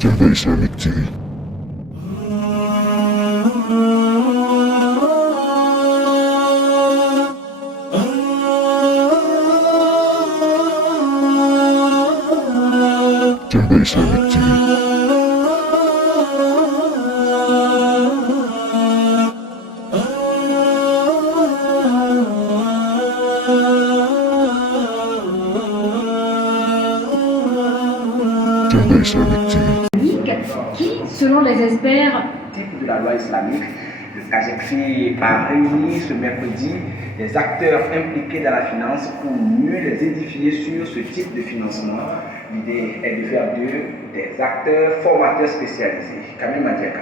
Jardin Islamique TV. Jardin Islamique TV. Jardin Islamique TV. Qui, selon les experts, De la loi islamique, le CAGECFI a réuni ce mercredi les acteurs impliqués dans la finance pour mieux les édifier sur ce type de financement. L'idée est de faire d'eux des acteurs formateurs spécialisés. Camille Madiaka.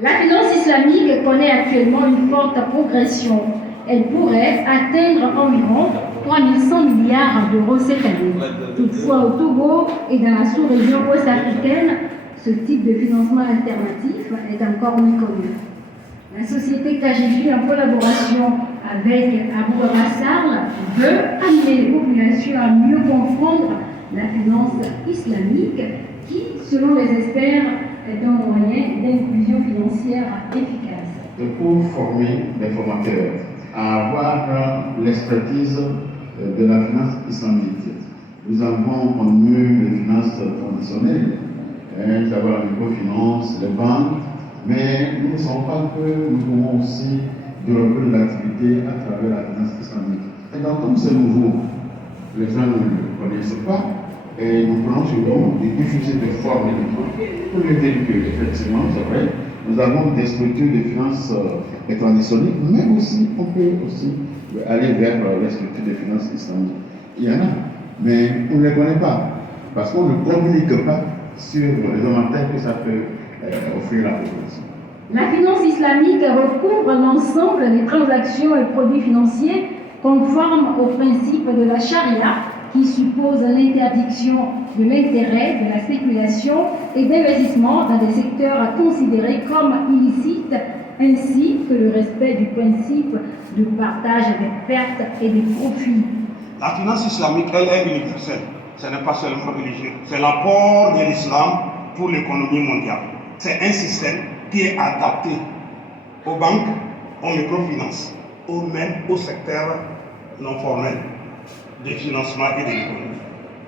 la finance islamique connaît actuellement une forte progression. Elle pourrait atteindre environ 3100 milliards d'euros cette année. Toutefois, au Togo et dans la sous-région ouest-africaine, ce type de financement alternatif est encore méconnu. La société KGJ, en collaboration avec Abou Bassar, veut amener les populations à mieux comprendre la finance islamique qui, selon les experts, est un moyen d'inclusion financière efficace. Pour former les formateurs à avoir l'expertise de la finance islamique, nous avons connu les finances traditionnelles, savoir la microfinance, les banques, mais nous ne savons pas que nous pouvons aussi développer de l'activité à travers la finance islamique. Et donc, comme c'est nouveau, les gens ne le connaissent pas, et nous prenons sur nous de diffuser, de former les gens pour les dire que, effectivement, c'est vrai, nous avons des structures de finances traditionnelles, mais aussi, on peut aussi aller vers les structures de finances islamiques. Il y en a, mais on ne les connaît pas, parce qu'on ne communique pas sur les avantages que ça peut offrir la population. La finance islamique recouvre l'ensemble des transactions et produits financiers conformes aux principes de la charia, qui suppose l'interdiction de l'intérêt, de la spéculation et d'investissement dans des secteurs considérés comme illicites, ainsi que le respect du principe de partage des pertes et des profits. La finance islamique, elle est universelle. Ce n'est pas seulement religieux. C'est l'apport de l'islam pour l'économie mondiale. C'est un système qui est adapté aux banques, aux microfinances, même au secteur non formel de financement et de l'économie.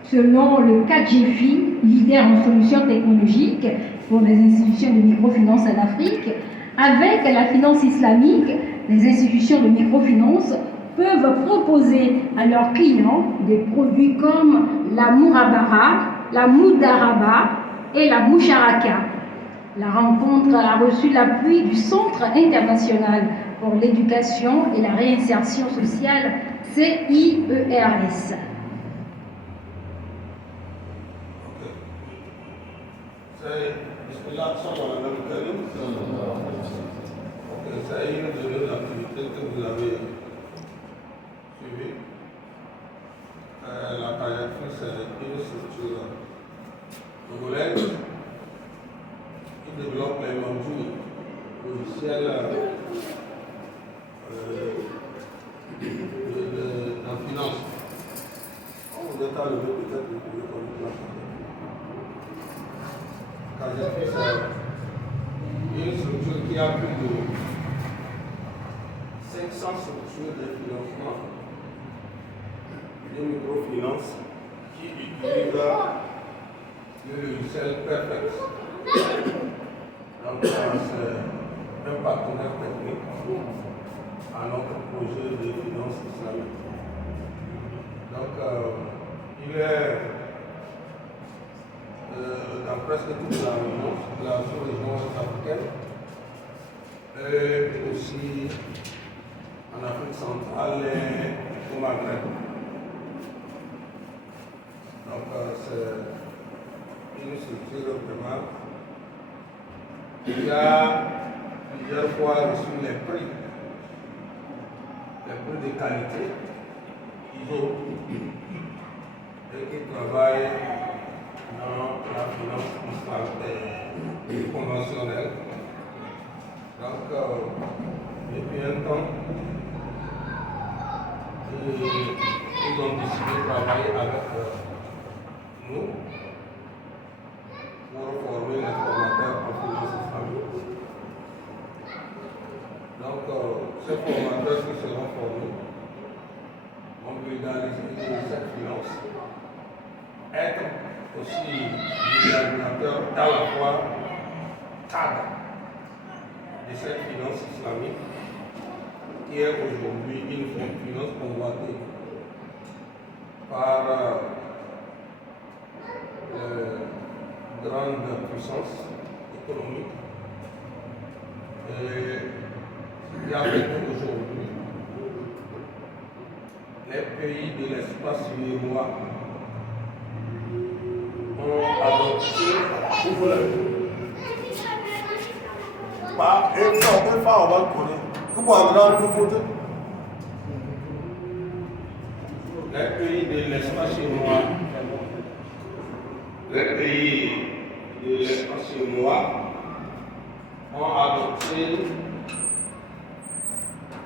Selon le CAGECFI, leader en solutions technologiques pour les institutions de microfinance en Afrique, avec la finance islamique, les institutions de microfinance peuvent proposer à leurs clients des produits comme la Mourabara, la Moudaraba et la Moucharaka. La rencontre a reçu l'appui du Centre international pour l'éducation et la réinsertion sociale, CIERS. C'est une de nos activités que vous avez suivies. La CAGECFI, c'est une structure congolaise qui développe les modules logiciels en finance. Vous êtes arrivé, peut-être que vous pouvez connaître la CAGECFI, c'est une structure qui a plus de 500 structures de financement de microfinance qui utilisent le logiciel Perfect. Donc, c'est un partenaire technique à notre projet de finance islamique. Donc, il est dans presque toute la sous-région africaine et aussi en Afrique centrale et au Maghreb. Donc, c'est une structure vraiment qui a plusieurs fois reçu les prix de qualité ISO et qui travaille dans la finance islamique conventionnelle. Donc, depuis un temps, ils ont décidé de travailler avec nous pour former les formateurs en finance islamique. Donc, ces formateurs qui seront formés vont vulgariser cette finance, être aussi des animateurs dans la fois cadre de cette finance islamique qui est aujourd'hui une finance convoitée par grande puissance économique. Et il y a aujourd'hui les pays de l'espace UEMOA ont adopté les pays de l'espace UEMOA, ont adopté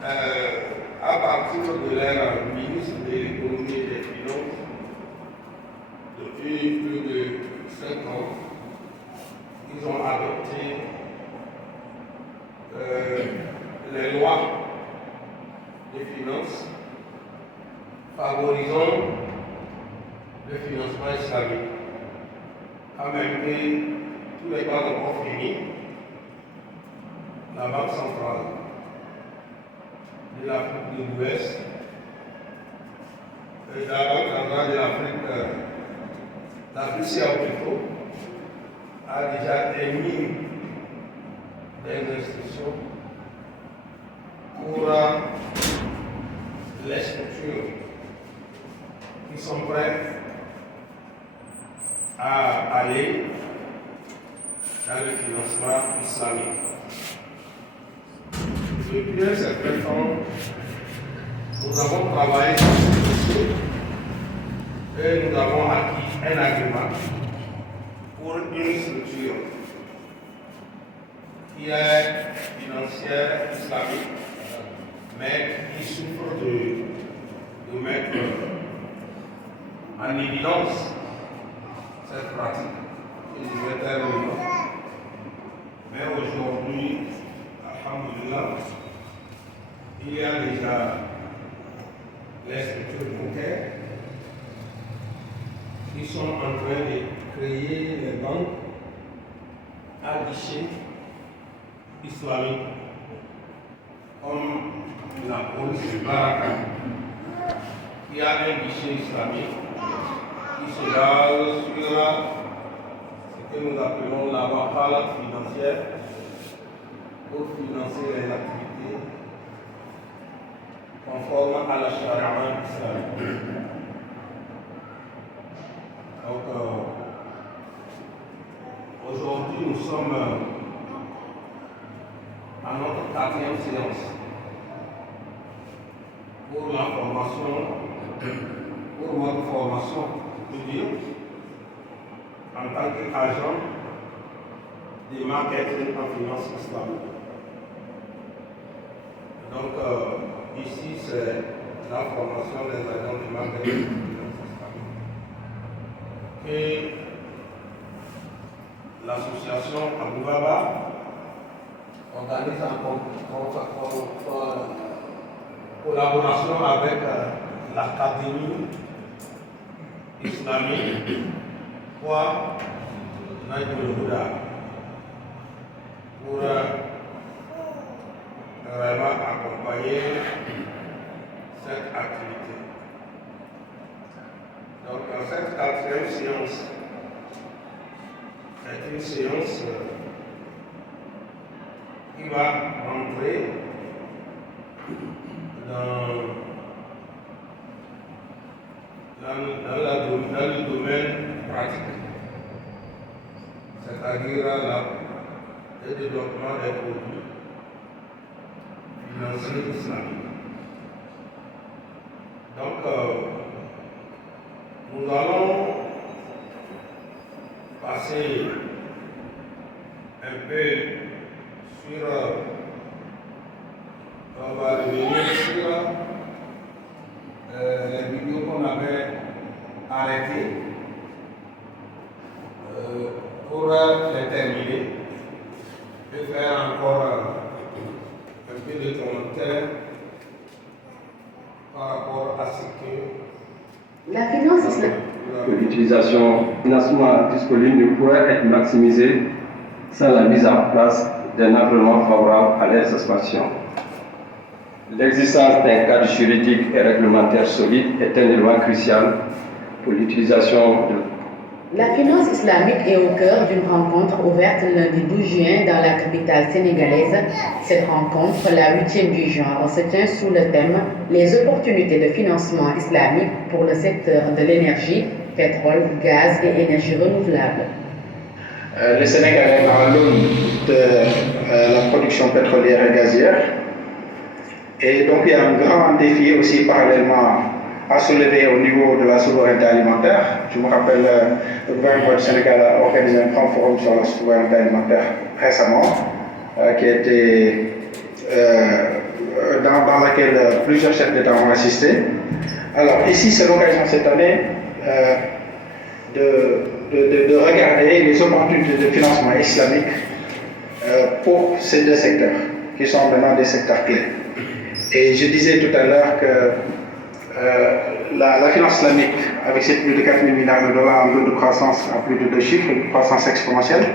à partir de leur ministre de l'économie et des finances depuis plus de 5 ans, ils ont adopté les lois des finances favorisant le financement islamique. Quand même que tous les cas ont fini, la Banque centrale de l'Afrique de l'Ouest et la Banque centrale de l'Afrique plutôt, a déjà émis des instructions pour les structures qui sont prêtes à aller dans le financement islamique. Depuis un certain temps, nous avons travaillé sur ce dossier et nous avons acquis un agrément pour une structure qui est financière islamique, mais qui souffre de mettre en évidence cette pratique qui devait être une. Mais aujourd'hui, alhamdulillah, il y a déjà les structures bancaires qui sont en train de créer les banques à guichet islamique, comme la police de Baraka, qui a un guichet islamique qui se base sur ce que nous appelons la wakala financière pour financer les activités conformes à la charia islamique. Donc, aujourd'hui, nous sommes à notre 4e séance pour la formation, pour votre formation, je veux dire, en tant qu'agent de marketing en finance islamique. Donc, ici, c'est la formation des agents de marketing en finance islamique. Et l'association Abou Baba organise en collaboration avec l'Académie islamique pour vraiment accompagner cette activité. Donc, cette 4e séance est une séance qui va rentrer dans le domaine pratique, c'est-à-dire le développement des produits financiers islamiques. Donc, nous allons passer un peu sur, on va revenir sur les vidéos qu'on avait arrêtées terminer, je vais faire encore un peu de commentaires par rapport à ce que La finance islamique. L'utilisation financement disponible ne pourrait être maximisée sans la mise en place d'un environnement favorable à l'expansion. L'existence d'un cadre juridique et réglementaire solide est un élément crucial pour l'utilisation de La finance islamique est au cœur d'une rencontre ouverte lundi 12 juin dans la capitale sénégalaise. Cette rencontre, la 8e du genre, se tient sous le thème « Les opportunités de financement islamique pour le secteur de l'énergie, pétrole, gaz et énergie renouvelable ». Le Sénégal est dans l'aune de la production pétrolière et gazière. Et donc il y a un grand défi aussi parallèlement à soulever au niveau de la souveraineté alimentaire. Je me rappelle, le gouvernement du Sénégal a organisé un grand forum sur la souveraineté alimentaire récemment, qui a été dans laquelle plusieurs chefs d'État ont assisté. Alors ici, c'est l'occasion cette année de regarder les opportunités de financement islamique pour ces deux secteurs, qui sont maintenant des secteurs clés. Et je disais tout à l'heure que la finance islamique, avec ses plus de 4 000 milliards de dollars en taux de croissance à plus de 2 chiffres, une croissance exponentielle.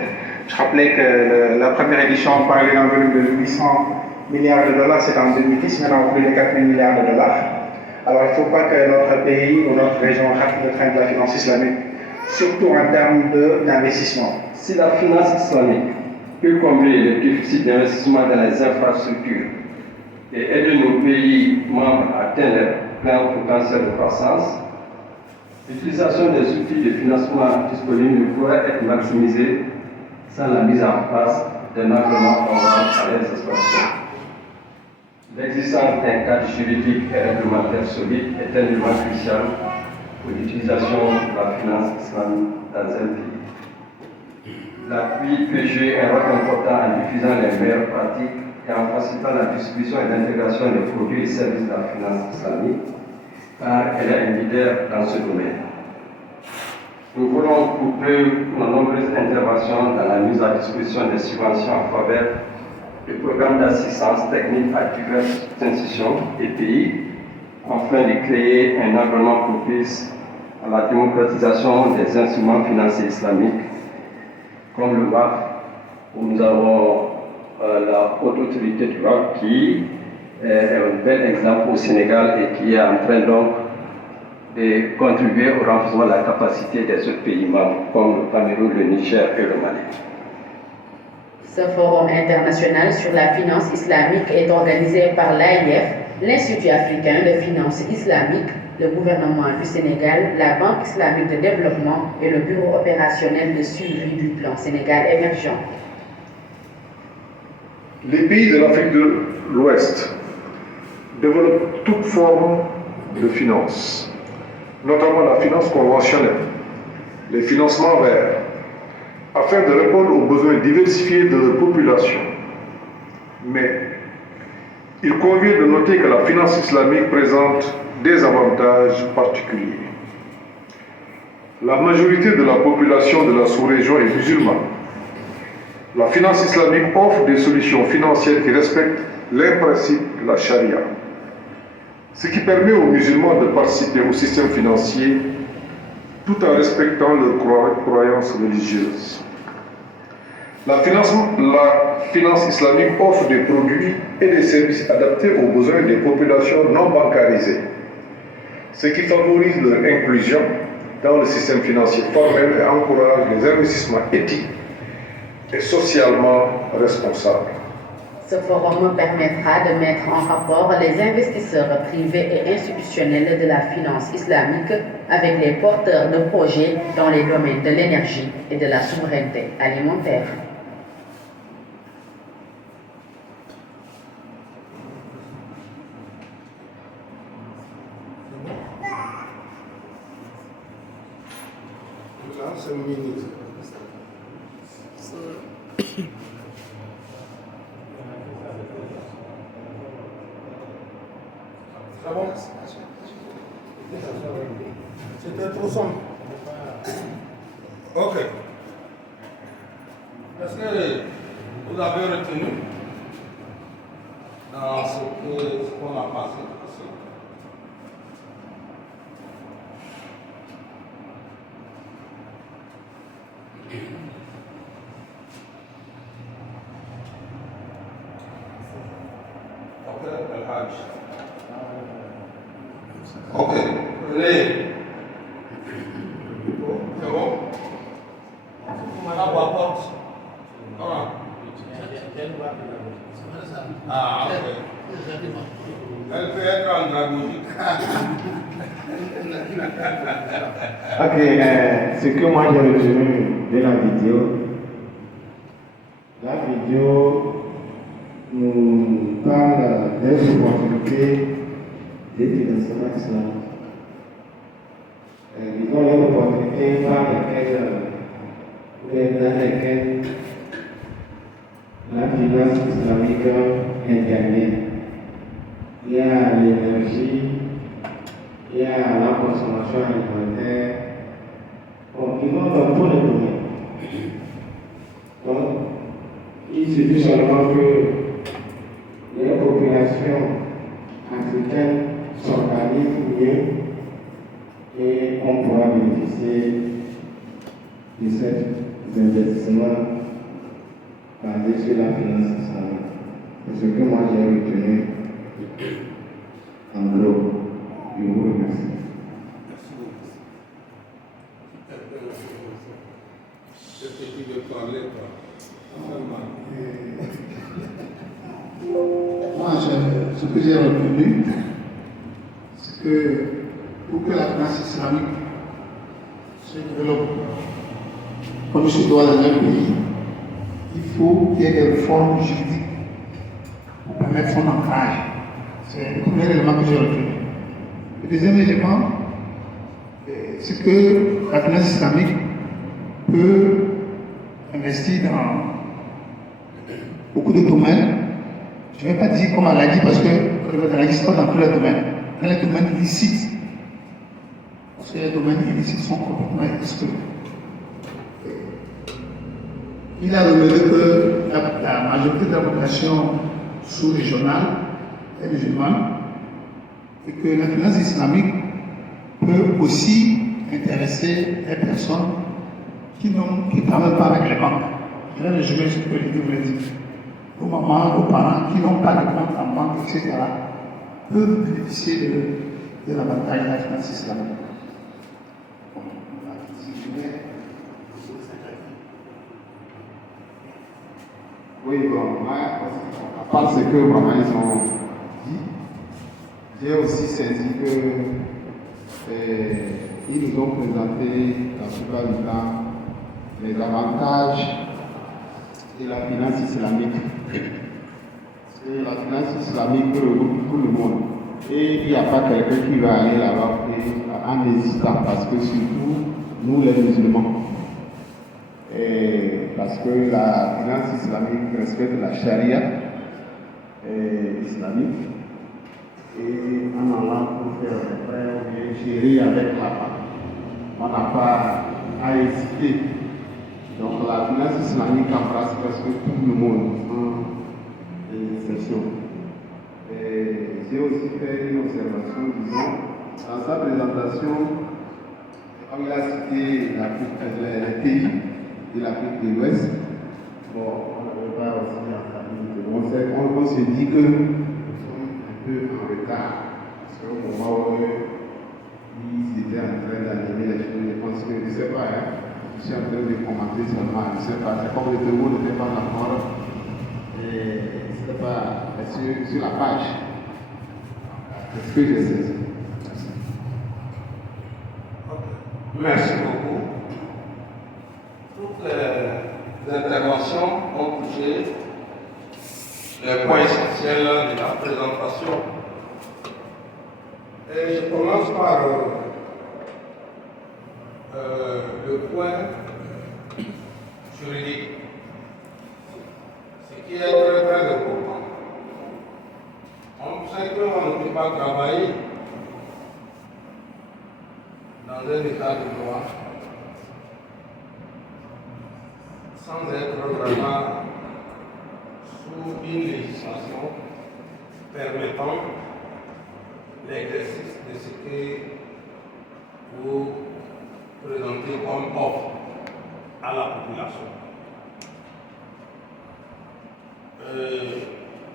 Je rappelais que la première édition parlait d'un volume de 800 milliards de dollars, c'était en 2010, maintenant plus de 4 000 milliards de dollars. Alors il ne faut pas que notre pays ou notre région rate le train de la finance islamique, surtout en termes d'investissement. Si la finance islamique peut combler le déficit d'investissement dans les infrastructures et aider nos pays membres à atteindre leur plein potentiel de croissance, l'utilisation des outils de financement disponibles ne pourrait être maximisée sans la mise en place d'un environnement favorable à l'expansion. L'existence d'un cadre juridique et réglementaire solide est un élément crucial pour l'utilisation de la finance islamique dans un pays. L'appui peut jouer un rôle important en diffusant les meilleures pratiques et en facilitant la distribution et l'intégration des produits et services de la finance islamique, car elle est un leader dans ce domaine. Nous voulons coupler nos nombreuses interventions dans la mise à disposition des subventions en faveur de programmes d'assistance technique à diverses institutions et pays, afin de créer un environnement propice à la démocratisation des instruments financiers islamiques, comme le WAF, où nous avons la haute autorité du WAF qui est un bel exemple au Sénégal et qui est en train donc de contribuer au renforcement de la capacité des autres pays membres, comme le Cameroun, le Niger et le Mali. Ce forum international sur la finance islamique est organisé par l'AIF, l'Institut africain de finance islamique, le gouvernement du Sénégal, la Banque islamique de développement et le Bureau opérationnel de suivi du plan Sénégal émergent. Les pays de l'Afrique de l'Ouest développent toute forme de finance, notamment la finance conventionnelle, les financements verts, afin de répondre aux besoins diversifiés de leur population. Mais il convient de noter que la finance islamique présente des avantages particuliers. La majorité de la population de la sous-région est musulmane. La finance islamique offre des solutions financières qui respectent les principes de la charia, ce qui permet aux musulmans de participer au système financier tout en respectant leurs croyances religieuses. La finance islamique offre des produits et des services adaptés aux besoins des populations non bancarisées, ce qui favorise leur inclusion dans le système financier formel et encourage les investissements éthiques et socialement responsables. Ce forum permettra de mettre en rapport les investisseurs privés et institutionnels de la finance islamique avec les porteurs de projets dans les domaines de l'énergie et de la souveraineté alimentaire. C'est mini. Ça va? C'était trop sombre. Ok. Est-ce que vous avez retenu dans ce qu'on a passé ici? Ok, prenez. C'est bon? À porte. Ah, ok. Elle peut être andragogique. Ok, ce que moi j'ai retenu de la vidéo nous parle des opportunités de financement islamique. Disons les opportunités dans lesquelles la finance islamique intervient. Il y a l'énergie, il y a la consommation alimentaire, bon, ils vont dans tous les domaines. Donc, il se dit seulement que les populations africaines s'organisent mieux et on pourra bénéficier de ces investissements basés sur la finance islamique. C'est ce que moi j'ai retenu en gros. Je vous remercie. Ce petit de parler, quoi. Moi, ce que j'ai retenu, c'est que pour que la finance islamique se développe comme il se doit dans un pays, il faut qu'il y ait des réformes juridiques pour permettre son ancrage. C'est le premier élément que j'ai retenu. Le deuxième élément, c'est que la finance islamique peut investir dans beaucoup de domaines. Je ne vais pas dire comme elle a dit parce que elle a dit pas dans tous les domaines. Dans les domaines illicites. Parce que les domaines illicites sont complètement exclus. Il a relevé que la majorité de la population sous-régionale est musulmane et que la finance islamique peut aussi intéresser les personnes qui ne travaillent pas avec les banques. Je vais résumer ce que l'idée voulait dire. Nos mamans, nos parents qui n'ont pas de compte en banque, etc., peuvent bénéficier de l'avantage de la finance islamique. Oui, bon, moi, à part ce que vraiment ils ont dit, j'ai aussi senti que ils nous ont présenté la plupart du temps les avantages de la finance islamique. Parce que la finance islamique regroupe tout le monde. Et il n'y a pas quelqu'un qui va aller là-bas en hésitant, parce que surtout, nous les musulmans. Parce que la finance islamique respecte la charia islamique. Et en allant pour faire des prêts, on vient gérer avec la banque. On n'a pas à hésiter. Donc la finance islamique embrasse presque tout le monde, sans exception. J'ai aussi fait une observation, disons, dans sa présentation, comme il a cité les pays de l'Afrique de l'Ouest, bon, on n'avait pas aussi en on se dit que nous sommes un peu en retard, parce qu'au moment où ils étaient en train d'animer les choses, je pense que, je ne sais pas, je suis en train de commenter seulement, je ne sais pas, c'est comme le Togo n'était pas d'accord, et c'est pas sur la page. C'est ce que je sais. Merci beaucoup. Toutes les interventions ont touché les points essentiels de la présentation. Et je commence par le point juridique, ce qui est très très important. On sait qu'on ne peut pas travailler dans un état de droit sans être vraiment sous une législation permettant l'exercice de ce que vous présentez comme offre à la population.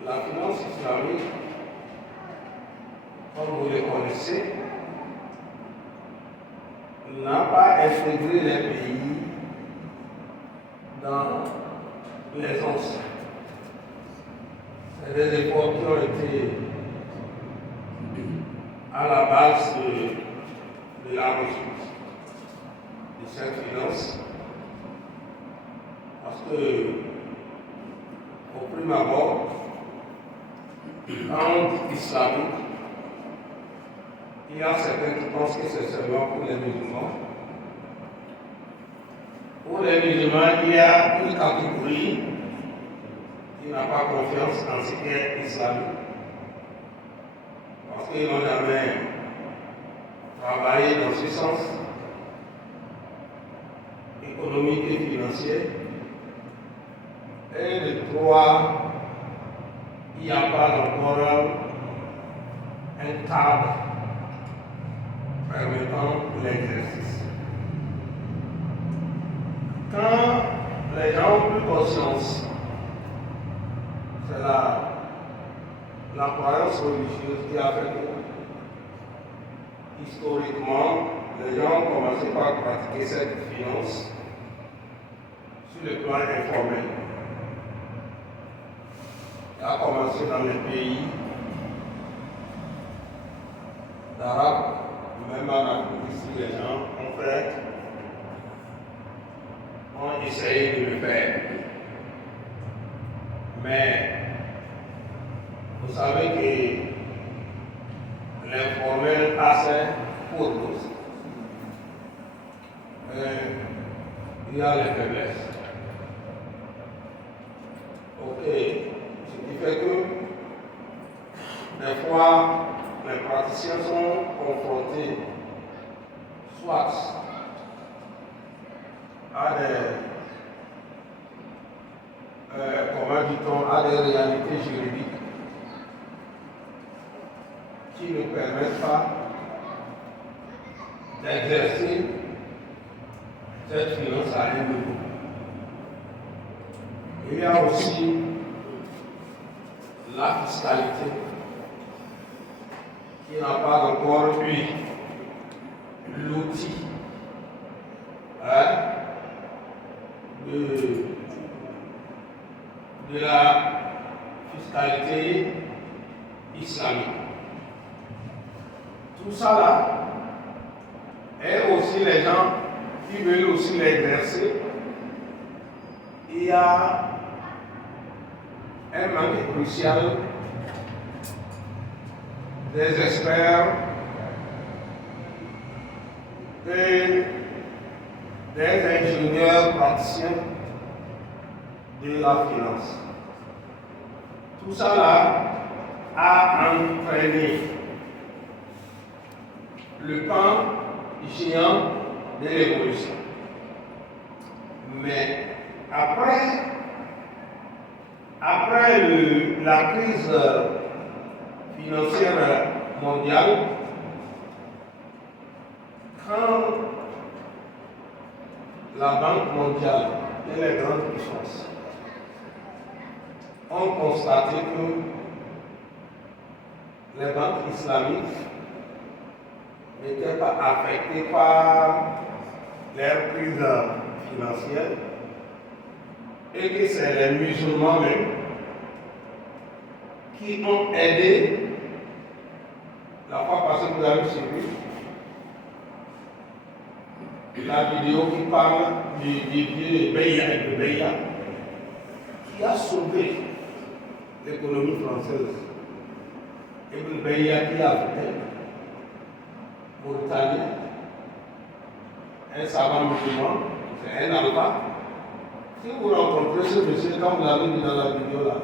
La finance islamique, comme vous le connaissez, n'a pas intégré les pays dans les anciens. C'est des efforts qui ont été à la base de la ressource de cette finance, parce que au prime abord, quand on dit islamique, il y a certains qui pensent que c'est seulement pour les musulmans. Pour les musulmans, il y a une catégorie qui n'a pas confiance en ce qu'est islamique, parce qu'ils n'ont jamais travaillé dans ce sens économique et financier. Et de trois, il n'y a pas encore un cadre permettant l'exercice. Quand les gens ont pris conscience, c'est la croyance religieuse qui a fait que, historiquement, les gens ont commencé par pratiquer cette finance sur le plan informel. Ça a commencé dans les pays d'Arabes, même en Afrique, ici, les gens ont essayé de le faire. Mais vous savez que l'informel assez pour tous. Il y a les faiblesses. Ok. Ce qui fait que des fois, les praticiens sont confrontés soit à à des réalités juridiques qui ne permettent pas d'exercer cette finance à un niveau. Il y a aussi la fiscalité qui n'a pas encore eu l'outil de la fiscalité islamique. Tout ça là, et aussi les gens qui veulent aussi l'exercer, il y a un manque crucial des experts et des ingénieurs praticiens de la finance. Tout ça là a entraîné le pan géant de l'évolution. Mais après la crise financière mondiale, quand la Banque mondiale et les grandes puissances ont constaté que les banques islamiques n'étaient pas affectées par leur crise financière et que c'est les musulmans même qui ont aidé. La fois passée, vous avez suivi la vidéo qui parle du Beya qui a sauvé l'économie française. Ibn Beya qui a fait Mauritanien, un savant musulman, c'est un alpha. Si vous rencontrez ce monsieur, quand vous l'avez vu dans la vidéo là,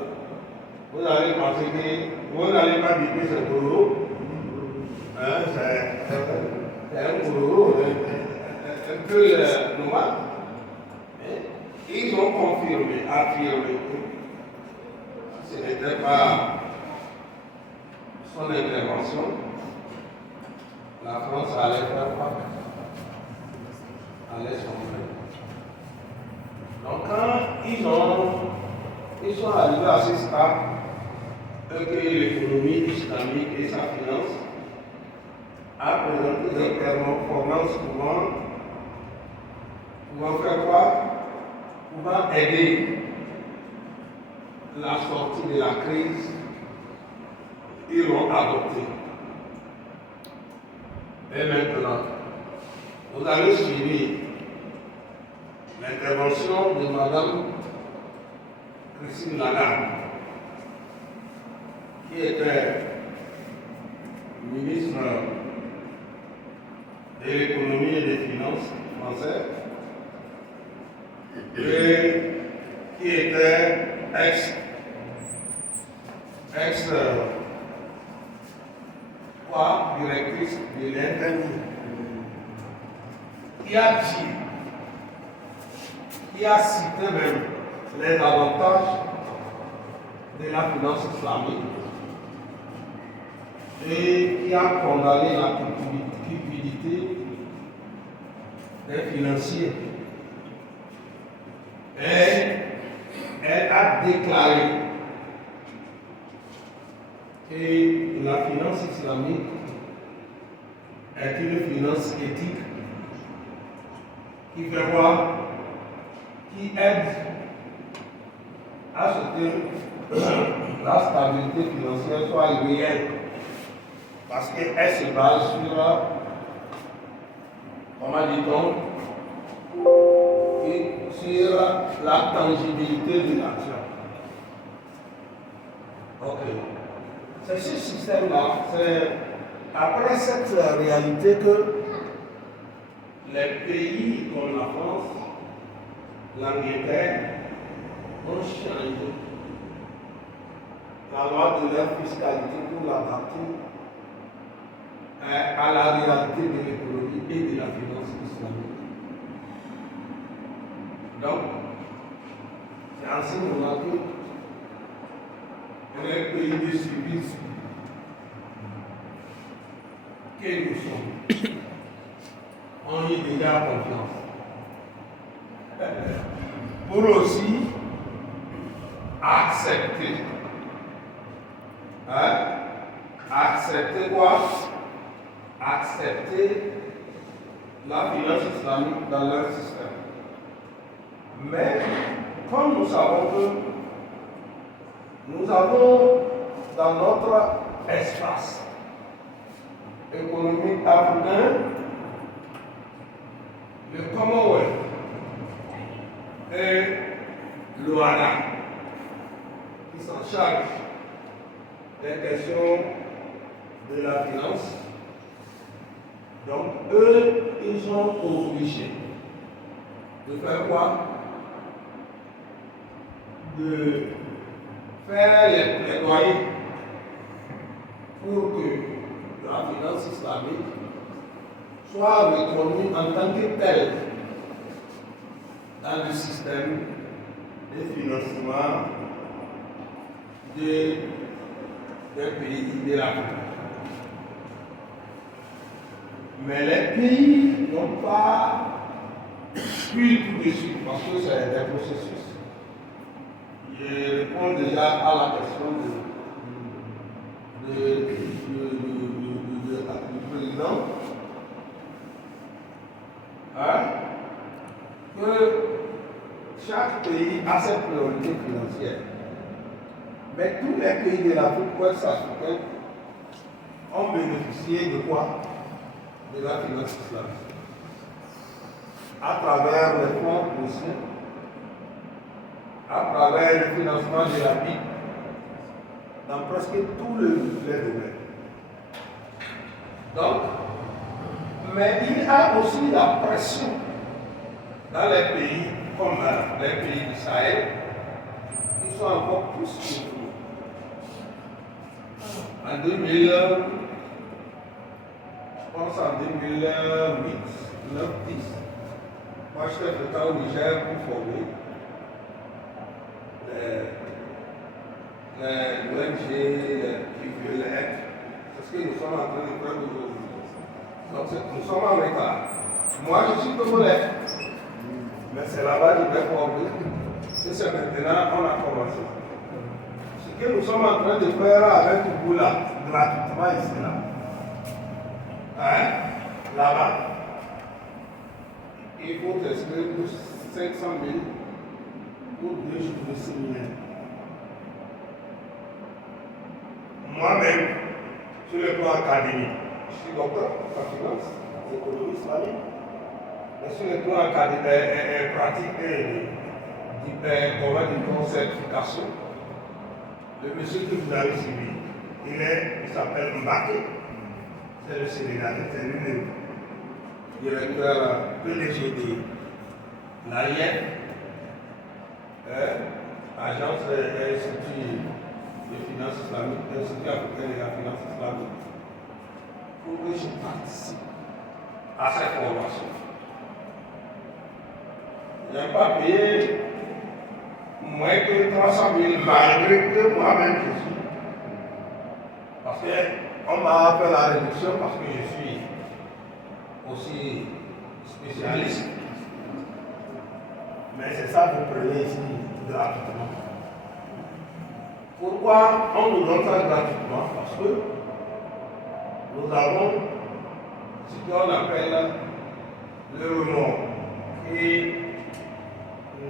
vous allez penser que vous n'allez pas dire que c'est Gororo. C'est un Gororo, un peu normal. Ils ont affirmé que ce n'était pas son intervention, la France allait faire quoi? Allait sombrer. Donc quand ils sont arrivés à ce stade, que l'économie islamique et sa finance a présenté des performances pouvant faire quoi? Pouvant aider la sortie de la crise, ils l'ont adopté. Et maintenant, vous avez suivi l'intervention de Mme Christine Lagarde, qui était ministre de l'économie et des finances française, et qui était directrice de l'Internet, qui a cité même les avantages de la finance islamique et qui a condamné la cupidité des financiers. Et elle a déclaré que la finance islamique est une finance éthique qui fait quoi? Qui aide à ce que la stabilité financière soit réelle. Parce qu'elle se base sur, comment dit-on, sur la tangibilité de l'action. Ok. C'est ce système-là, c'est après cette réalité que les pays comme la France, l'Angleterre, ont changé la loi de leur fiscalité pour l'adapter à la réalité de l'économie et de la finance islamique. Donc, c'est en ce moment que les pays de civilisme que nous sommes, on y déjà confiance. Pour aussi accepter. Accepter quoi? Accepter la finance islamique dans leur système. Mais comme nous savons que nous avons dans notre espace économique africain le Commonwealth et l'OANA qui s'en charge des questions de la finance. Donc eux, ils sont obligés de faire quoi? De faire les plaidoyers pour que la finance islamique soit reconnue en tant que telle dans le système de financement des pays de l'Afrique. Mais les pays n'ont pas pu tout de suite parce que c'est des processus. Je réponds déjà à la question du président. Que chaque pays a ses priorités financières. Mais tous les pays de l'Afrique ouest africaine ont bénéficié de quoi? De la finance islamique. À travers les fonds aussi, à travers le financement de la vie, dans presque tous les domaines. Donc, mais il y a aussi la pression dans les pays comme les pays du Sahel, qui sont encore plus soutenus. En 2000, je pense en 2008, 9, 10, moi j'étais venu au Niger pour former l'ONG qui veut l'être. C'est ce que nous sommes en train de faire aujourd'hui. Donc nous sommes en retard. Moi je suis congolais, mais c'est là-bas que je vais former. Et c'est maintenant qu'on a commencé. Ce que nous sommes en train de faire avec Touboula, gratuitement ici là. Hein? Là-bas. Il faut t'inscrire pour 500 000 pour 2 jours de séminaire. Moi-même, sur le plan académique, je suis docteur en finance, en économie islamique, mais sur le plan académique, pratique de certification, le monsieur que vous avez suivi, il s'appelle Mbaké, c'est le Sénégalais, c'est lui le directeur PDG de l'AIF, agence et institut de finances islamiques, l'Institut africain de la finance islamique, pour que je participe à cette formation. Je n'ai pas payé moins que 300 000 malgré que moi-même je suis. Parce qu'on m'a fait la réduction parce que je suis aussi spécialiste. Mais c'est ça que vous prenez ici gratuitement. Pourquoi on nous donne ça gratuitement? Parce que nous avons ce qu'on appelle le remords. Et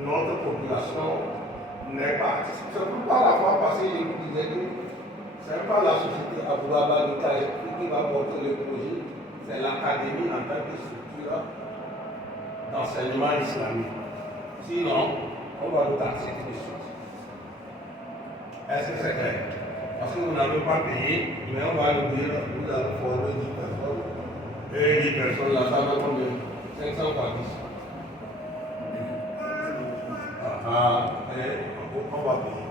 notre population n'est pas. C'est pourquoi la fois passée, je vous disais que ce n'est pas la société Aboubaba de Kaïspi qui va porter le projet, c'est l'académie en tant que structure d'enseignement islamique. Sinon, on va nous taxer tout de suite. Est-ce que c'est clair? Parce que vous n'avez pas payé, mais on va nous dire vous allez former 10 personnes. Et 10 personnes, là, ça va combien? 500 par 10. On va payer.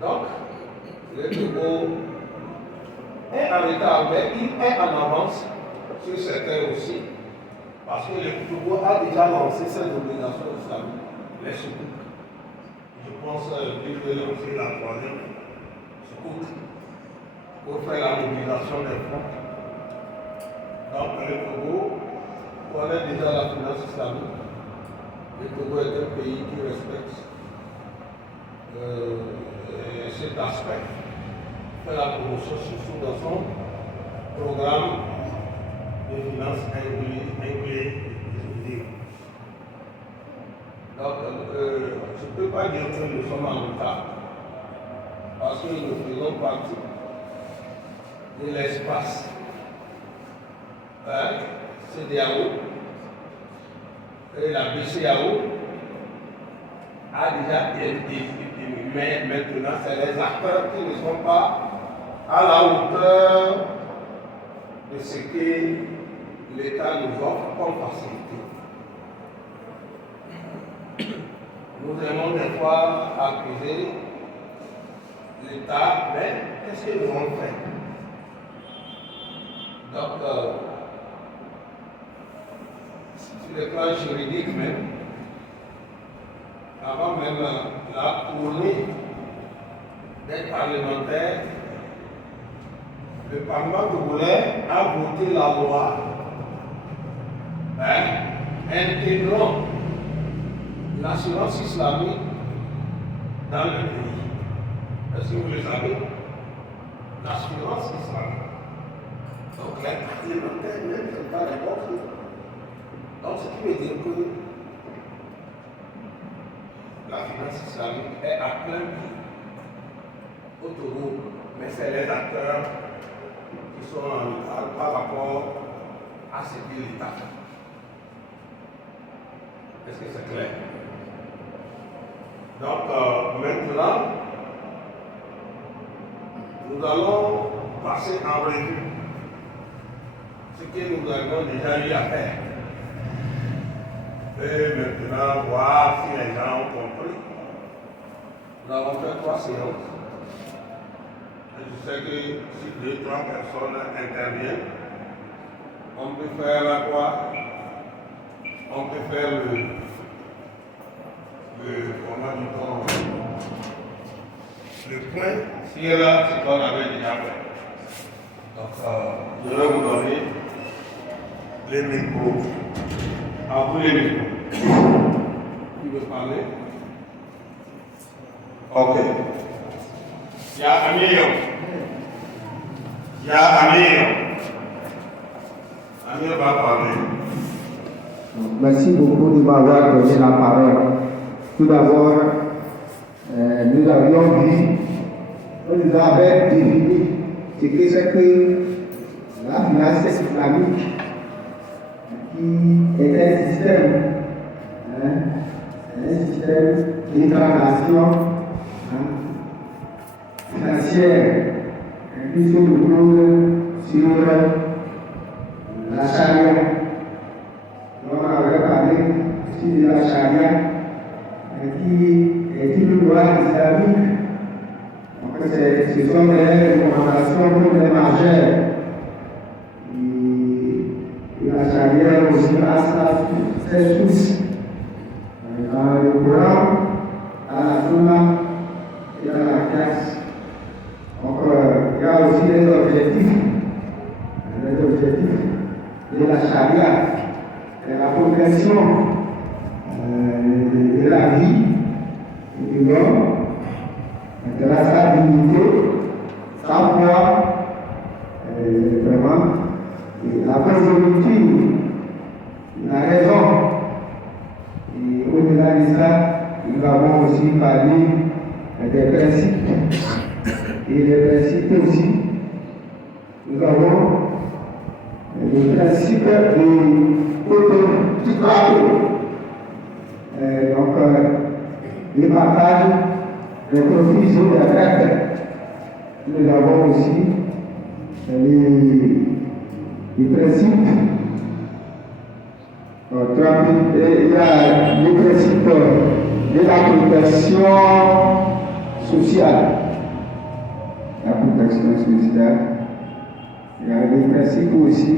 Donc, le Togo est en retard, mais il est en avance sur certains aussi, parce que le Togo a déjà lancé cette obligation islamique, les soukouk. Je pense qu'il veut lancer la troisième soukouk pour faire la mobilisation des fonds. Donc, le Togo connaît déjà la finance islamique. Le Togo est un pays qui respecte cet aspect, fait la promotion surtout dans son programme de finances inclusives. Donc, je ne peux pas dire que nous sommes en retard, parce que nous faisons partie de l'espace CEDEAO. Et la BCAO a déjà été, mais maintenant c'est les acteurs qui ne sont pas à la hauteur de ce que l'État nous offre comme facilité. Nous aimons des fois accuser l'État, mais qu'est-ce que nous avons fait? Donc, sur le plan juridique même, avant même la tournée des parlementaires, le Parlement togolais a voté la loi intégrant l'assurance islamique dans le pays. Est-ce que vous le savez? L'assurance islamique. Donc les parlementaires même ne sont pas d'accord. Donc, ce qui veut dire que la finance islamique est à plein pied au Togo, mais c'est les acteurs qui sont en retard par rapport à ce que l'État fait. Est-ce que c'est clair? Donc, maintenant, nous allons passer en revue ce que nous avons déjà eu à faire. Et maintenant, voir si les gens ont compris. Nous avons fait 3 séances. Et je sais que si 2-3 personnes interviennent, on peut faire quoi? On peut faire comment point sur ce qu'on avait déjà fait. Donc, je vais vous donner les micros. À vous les micros. Qui veut parler? Ok. Il y a Amir. Amir va parler. Merci beaucoup de m'avoir donné la parole. Tout d'abord, nous avions vu, on nous avait défini ce que c'est que la finance islamique, qui est un système de transaction financière qui se repose sur la charia. On avait parlé aussi de la charia qui est une loi islamique. Donc, ce sont des recommandations pour les majeurs. Et la charia aussi a ses sources dans le Coran, dans la Sunna et dans la classe. Donc, il y a aussi les objectifs de la charia. La progression de la vie de l'homme, de la stabilité, sa foi, vraiment, la prospérité, la raison. Et au-delà de ça, nous avons aussi parlé des principes. Et les principes aussi, nous avons le principe de donc, le partage des profits sur les traites. Nous avons aussi les principes. Il y a le principe de la protection sociale. La protection sociale. Il y a les principes aussi.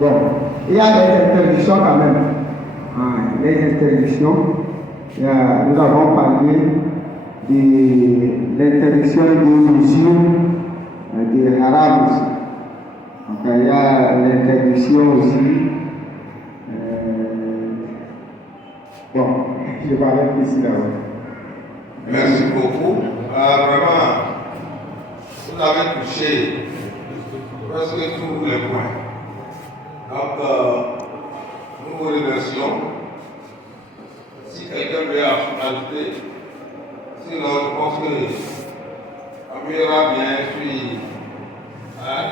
Bon, il y a des interdictions quand même. Les interdictions, nous avons parlé de l'interdiction des mesures des haram aussi. Donc, il y a l'interdiction aussi. Bon, je vais arrêter ici là-bas. Merci beaucoup. Vraiment, vous avez touché presque tous les points. Donc, nous vous remercions. Si quelqu'un veut ajouter, sinon je pense que Amira bien suivi. Hein?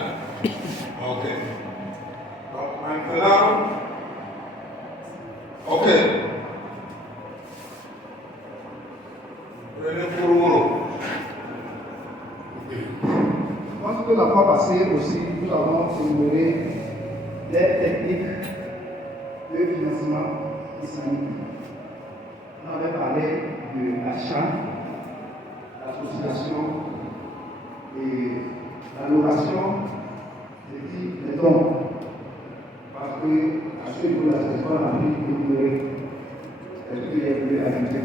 Ok. Donc maintenant, ok. Prenez pour vous. Je pense que la fois passée aussi, nous avons évolué les techniques de financement islamique. On avait parlé de l'achat, l'association et l'allocation des dons. Parce que à ce niveau-là, c'est ce qu'on a pu ignorer. Est-ce qu'il y a plus à ajouter?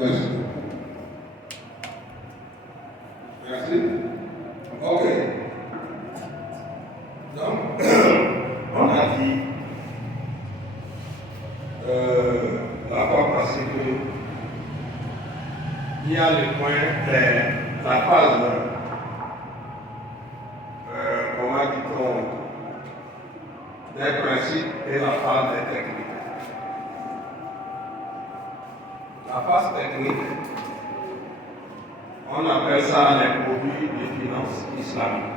Merci. Merci. Ok. Donc, on a dit la fois passée que il y a le point, la phase, comment dit-on, des principes et la phase des techniques. La phase technique, on appelle ça les produits de finances islamiques.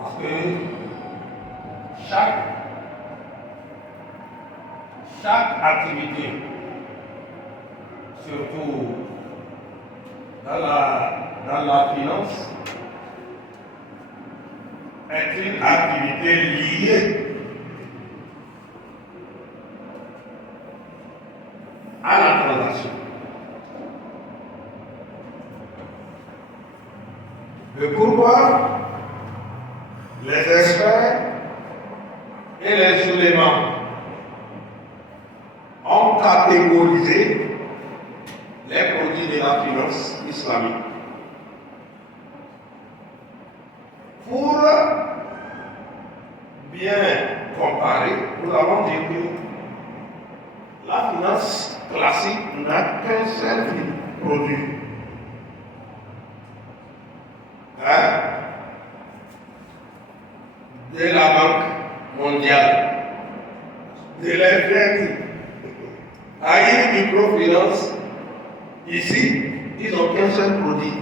Parce que chaque activité, surtout dans la finance, est une activité liée à la transaction. Le pourquoi les experts et les éléments ont ont catégorisé les produits de la finance islamique. Pour bien comparer, nous avons dit que la finance classique n'a qu'un seul produit. De la Banque mondiale, de l'FMI, à une microfinance, ici, ils n'ont qu'un seul produit.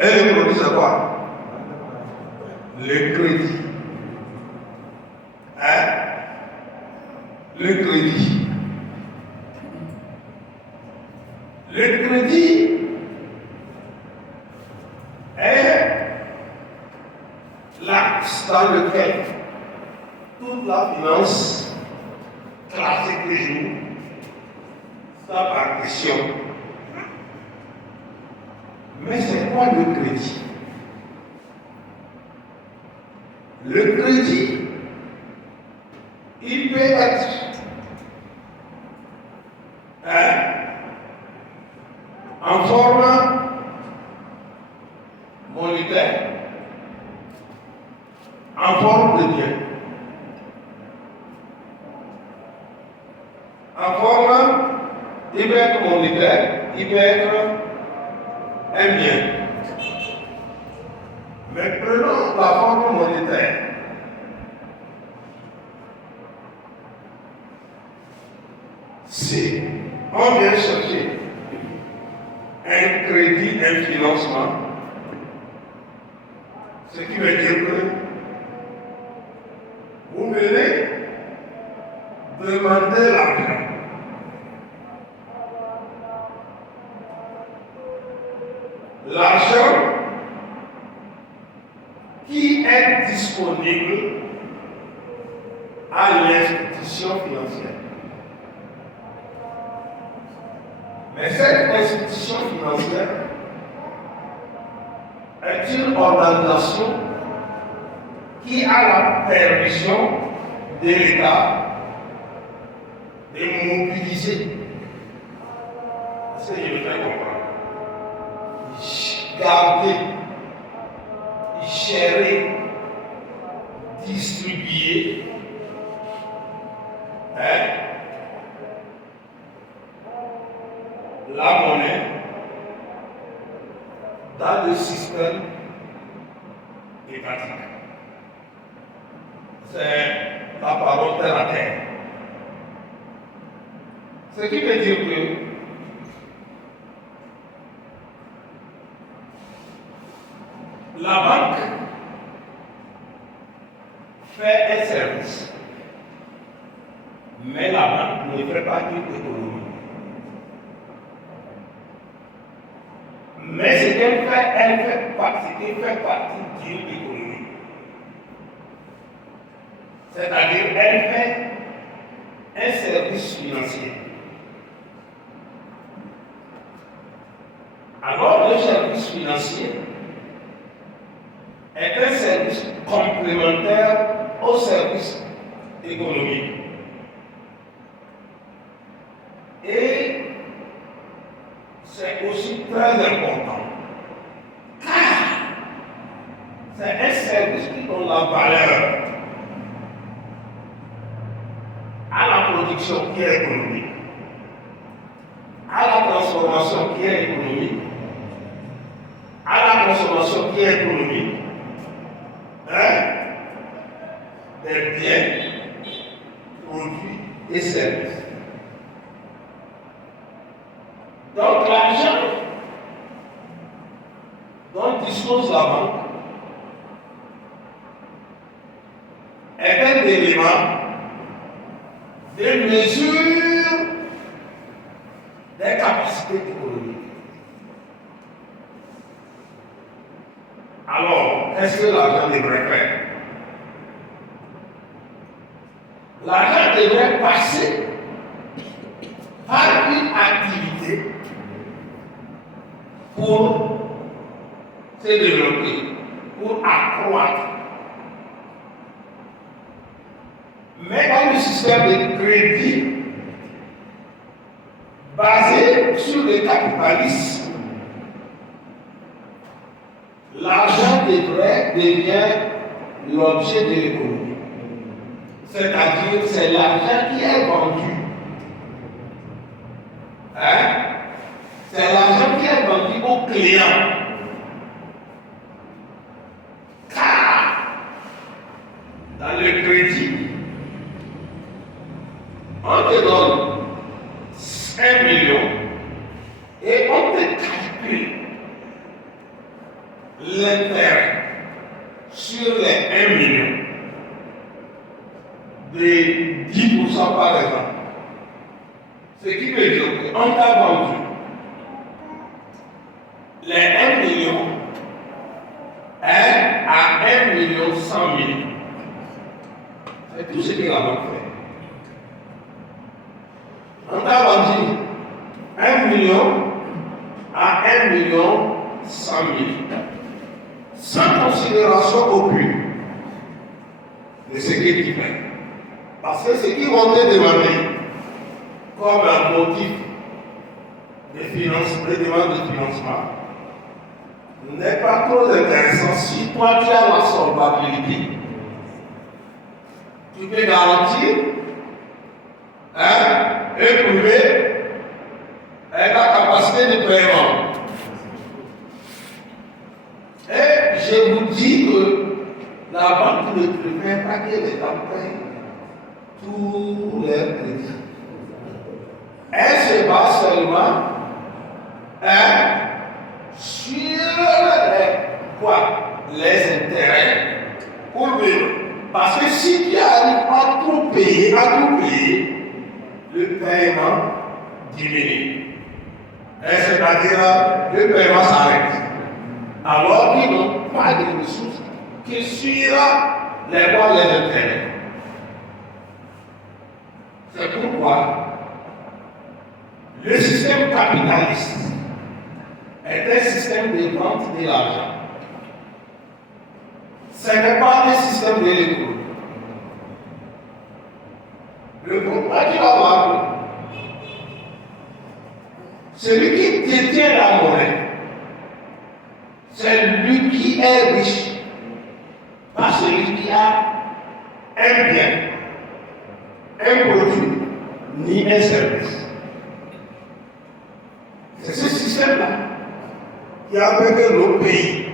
Et le produit, c'est quoi? Le crédit. Le crédit. Le crédit est l'axe dans lequel toute la finance classique des jours sa par question. Mais c'est quoi le crédit? Le crédit, il peut être en forme monétaire, en forme de bien, en forme, il peut être monétaire, il peut être un bien. Mais prenons la forme monétaire. Si on vient chercher un crédit, un financement, ce qui veut dire que vous venez demander l'argent. L'argent qui est disponible à l'institution financière. Mais cette institution financière est une organisation qui a la permission de l'État de mobiliser. C'est ce que je veux faire comprendre. Garder, gérer, distribuer, la monnaie dans le système étatique. C'est la parole terre à terre. Ce qui veut dire que la banque fait un service, mais la banque ne fait pas une économie. Mais ce qu'elle fait, elle fait partie d'une économie. C'est-à-dire, elle fait un service financier. Alors, le service financier est un service complémentaire au service économique. Et c'est aussi très important, car c'est un service qui donne la valeur à la production qui est économique, à la transformation qui est économique, à la consommation qui est économique, des biens, produits et services. Donc l'argent dont dispose la banque est un élément de mesure des capacités économiques. Alors, qu'est-ce que l'argent devrait faire? L'argent devrait passer par une activité pour se développer, pour accroître. Mais dans le système de crédit basé sur le capitalisme. L'argent devient l'objet de l'économie. C'est-à-dire, c'est l'argent qui est vendu. C'est l'argent qui est vendu au client. Car, dans le crédit, on te donne 1 million et on te calcule l'intérêt sur les 1 million de 10% par exemple. Ce qui veut dire qu'on t'a vendu les 1 million à 1 million 100 000. C'est tout ce que la banque fait. On t'a vendu 1 million à 1 million 100 000. Sans considération aucune de ce que tu fais. Parce que ce qu'ils vont te demander comme un motif de demande de financement n'est pas trop intéressant si toi tu as la solvabilité. Tu peux garantir et prouver ta capacité de paiement. Et je vous dis que la banque ne préfère pas que les gens payent tous les crédits. Elle se base seulement sur les intérêts pour vivre. Parce que si tu n'arrives pas à tout payer, le paiement diminue. C'est-à-dire, le paiement s'arrête. Alors qu'ils n'ont pas de ressources que sur les voies des intérêts. C'est pourquoi le système capitaliste est un système de vente de l'argent. Ce n'est pas un système de l'économie. Le pourquoi tu vas voir, celui qui détient la monnaie, c'est lui qui est riche, pas celui qui a un bien, un produit, ni un service. C'est ce système-là qui a fait que nos pays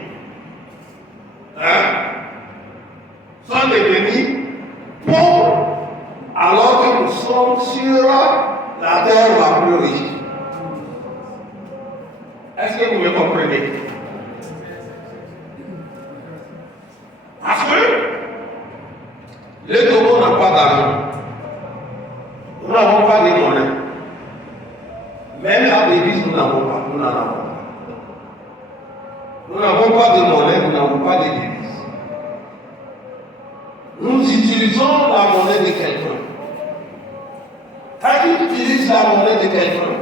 sont devenus pauvres alors que nous sommes sur la terre la plus riche. Est-ce que vous me comprenez? Parce que le Togo n'a pas d'argent. Nous n'avons pas de monnaie. Même la devise, nous n'avons pas. Nous n'en avons pas. Nous n'avons pas de monnaie, nous n'avons pas de devise. Nous utilisons la monnaie de quelqu'un. Quand tu utilises la monnaie de quelqu'un,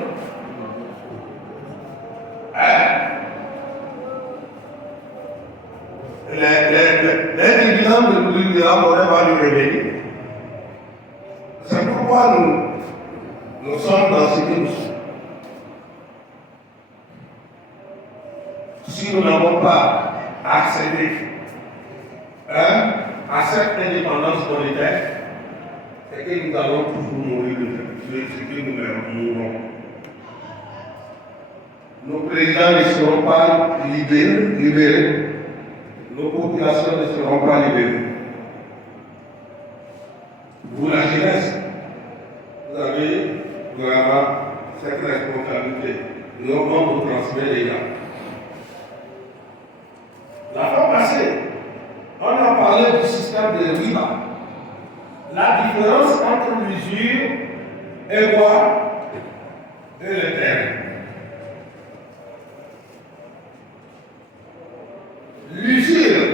les dividendes de la monnaie va lui revenir. C'est pourquoi nous sommes dans ce que nous sommes. Si nous n'avons pas accédé à cette indépendance monétaire, c'est que nous allons toujours mourir de ce que nous mourrons. Nos présidents ne seront pas libérés. Nos populations ne seront pas libérées. Vous, la jeunesse, vous avez vraiment cette responsabilité. Nous on vous transmet les gars. La fois passée, on a parlé du système de riba. La différence entre l'usure et quoi? Et le terrain. L'usure,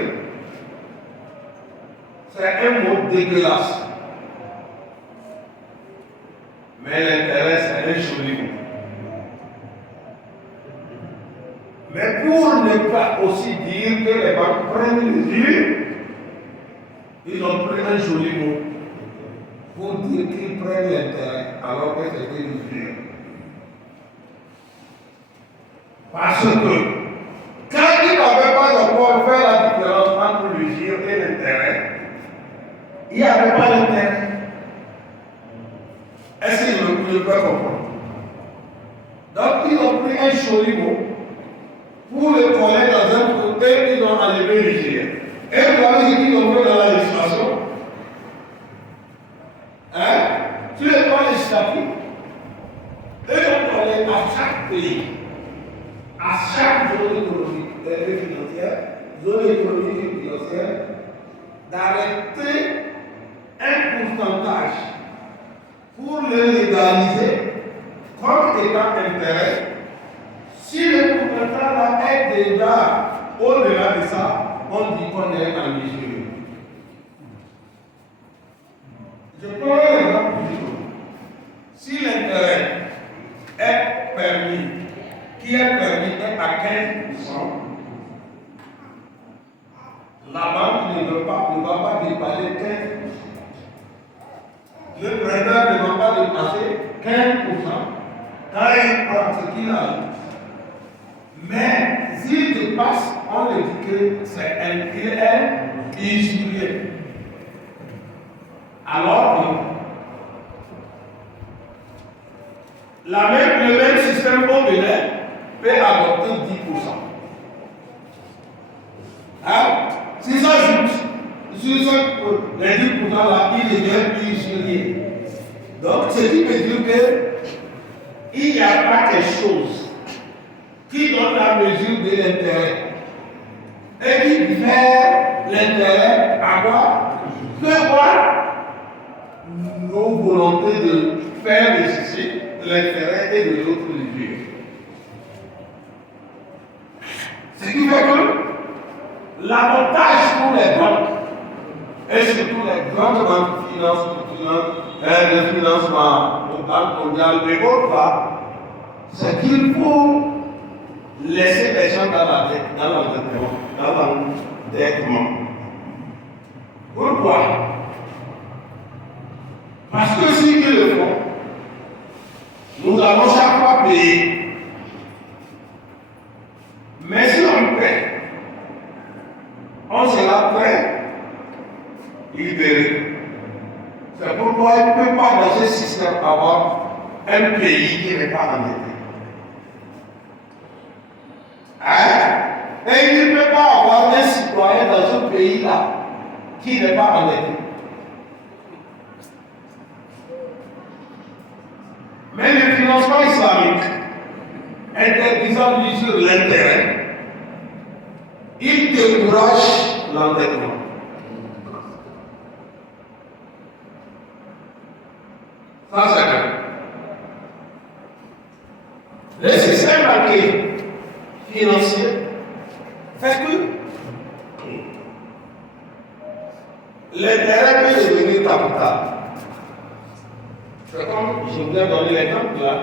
c'est un mot dégueulasse. Mais l'intérêt, c'est un joli mot. Mais pour ne pas aussi dire que les banques prennent l'usure, ils ont pris un joli mot pour dire qu'ils prennent l'intérêt alors que c'est des usuriers. Parce que quand ils n'avaient pas encore fait la différence entre l'usure et l'intérêt, il n'y avait pas d'intérêt. Est-ce qu'ils ne pouvaient pas comprendre? Donc ils ont pris un joli mot pour le coller dans un côté, ils ont enlevé l'usure. Et vous avez dit qu'ils ont fait dans la législation. Hein? Sur le plan législatif, ils ont donné à chaque pays, à chaque zone économique et financière, zone économique et financière, d'arrêter un pourcentage pour le légaliser comme étant intérêt. Si le pourcentage est déjà au-delà de ça, on dit qu'on est en usure. Je prends un exemple plus. Si l'intérêt est permis, qui est permis est à 15%, la banque ne va pas dépasser 15%. Le prêteur ne va pas dépasser 15% quand il prend ce qu'il a. Mais s'il dépasse, on le dit que c'est un qu'il est usurier. Alors que le même système au Bénin peut adopter 10%. Hein? Si ça ajoute, sur les 10% là, il devient usurier. Donc, ce qui veut dire qu'il n'y a pas quelque chose qui donne la mesure de l'intérêt et qui fait l'intérêt à quoi? Que voir nos volontés de faire de ceci l'intérêt et de l'autre l'usure. Ce qui fait que l'avantage pour les banques et surtout les grandes banques de financement aux banques mondiales et autres, c'est qu'il faut laisser les gens dans l'endettement. Pourquoi? Parce que si ils le font, nous allons chaque fois payer. Mais si on paie, on sera très libéré. C'est pourquoi il ne peut pas dans ce système avoir un pays qui n'est pas endetté. Hein? Et il ne peut pas avoir un citoyen dans ce pays-là qui n'est pas endetté. Mais le financement islamique, interdisant l'usure l'intérêt, il décourage l'endettement. Ça, c'est vrai. Le système bancaire financier fait que l'intérêt peut devenir capital. C'est comme je vous ai donné l'exemple là,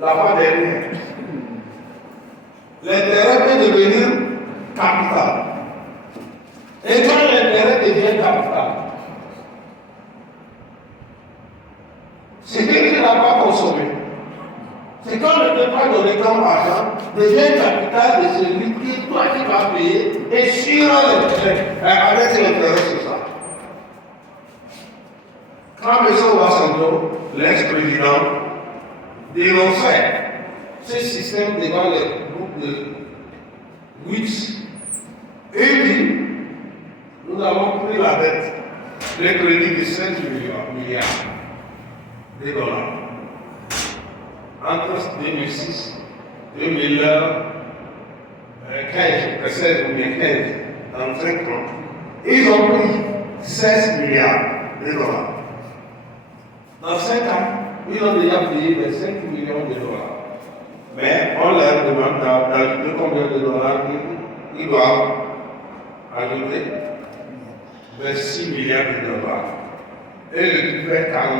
la fois dernière. L'intérêt peut devenir capital. Et quand l'intérêt devient capital, c'est qu'il n'a pas consommé. C'est quand ne peut pas donner comme argent, devient capital de celui qui toi qui vas payer et sur l'intérêt, avec l'intérêt sur ça. Quand M. Obasanjo, l'ex-président, dénonçait ce système devant les groupes de WITS, et dit, nous avons pris la dette, le crédit de 5 milliards de dollars. Entre 2006 et 2015, 16 ou bien 15, dans 5 ans, ils ont pris 16 milliards de dollars. Dans 5 ans, ils ont déjà payé 25 millions de dollars. Mais on leur demande d'ajouter combien de dollars ils doivent ajouter 26 milliards de dollars. Et le plus fait 40,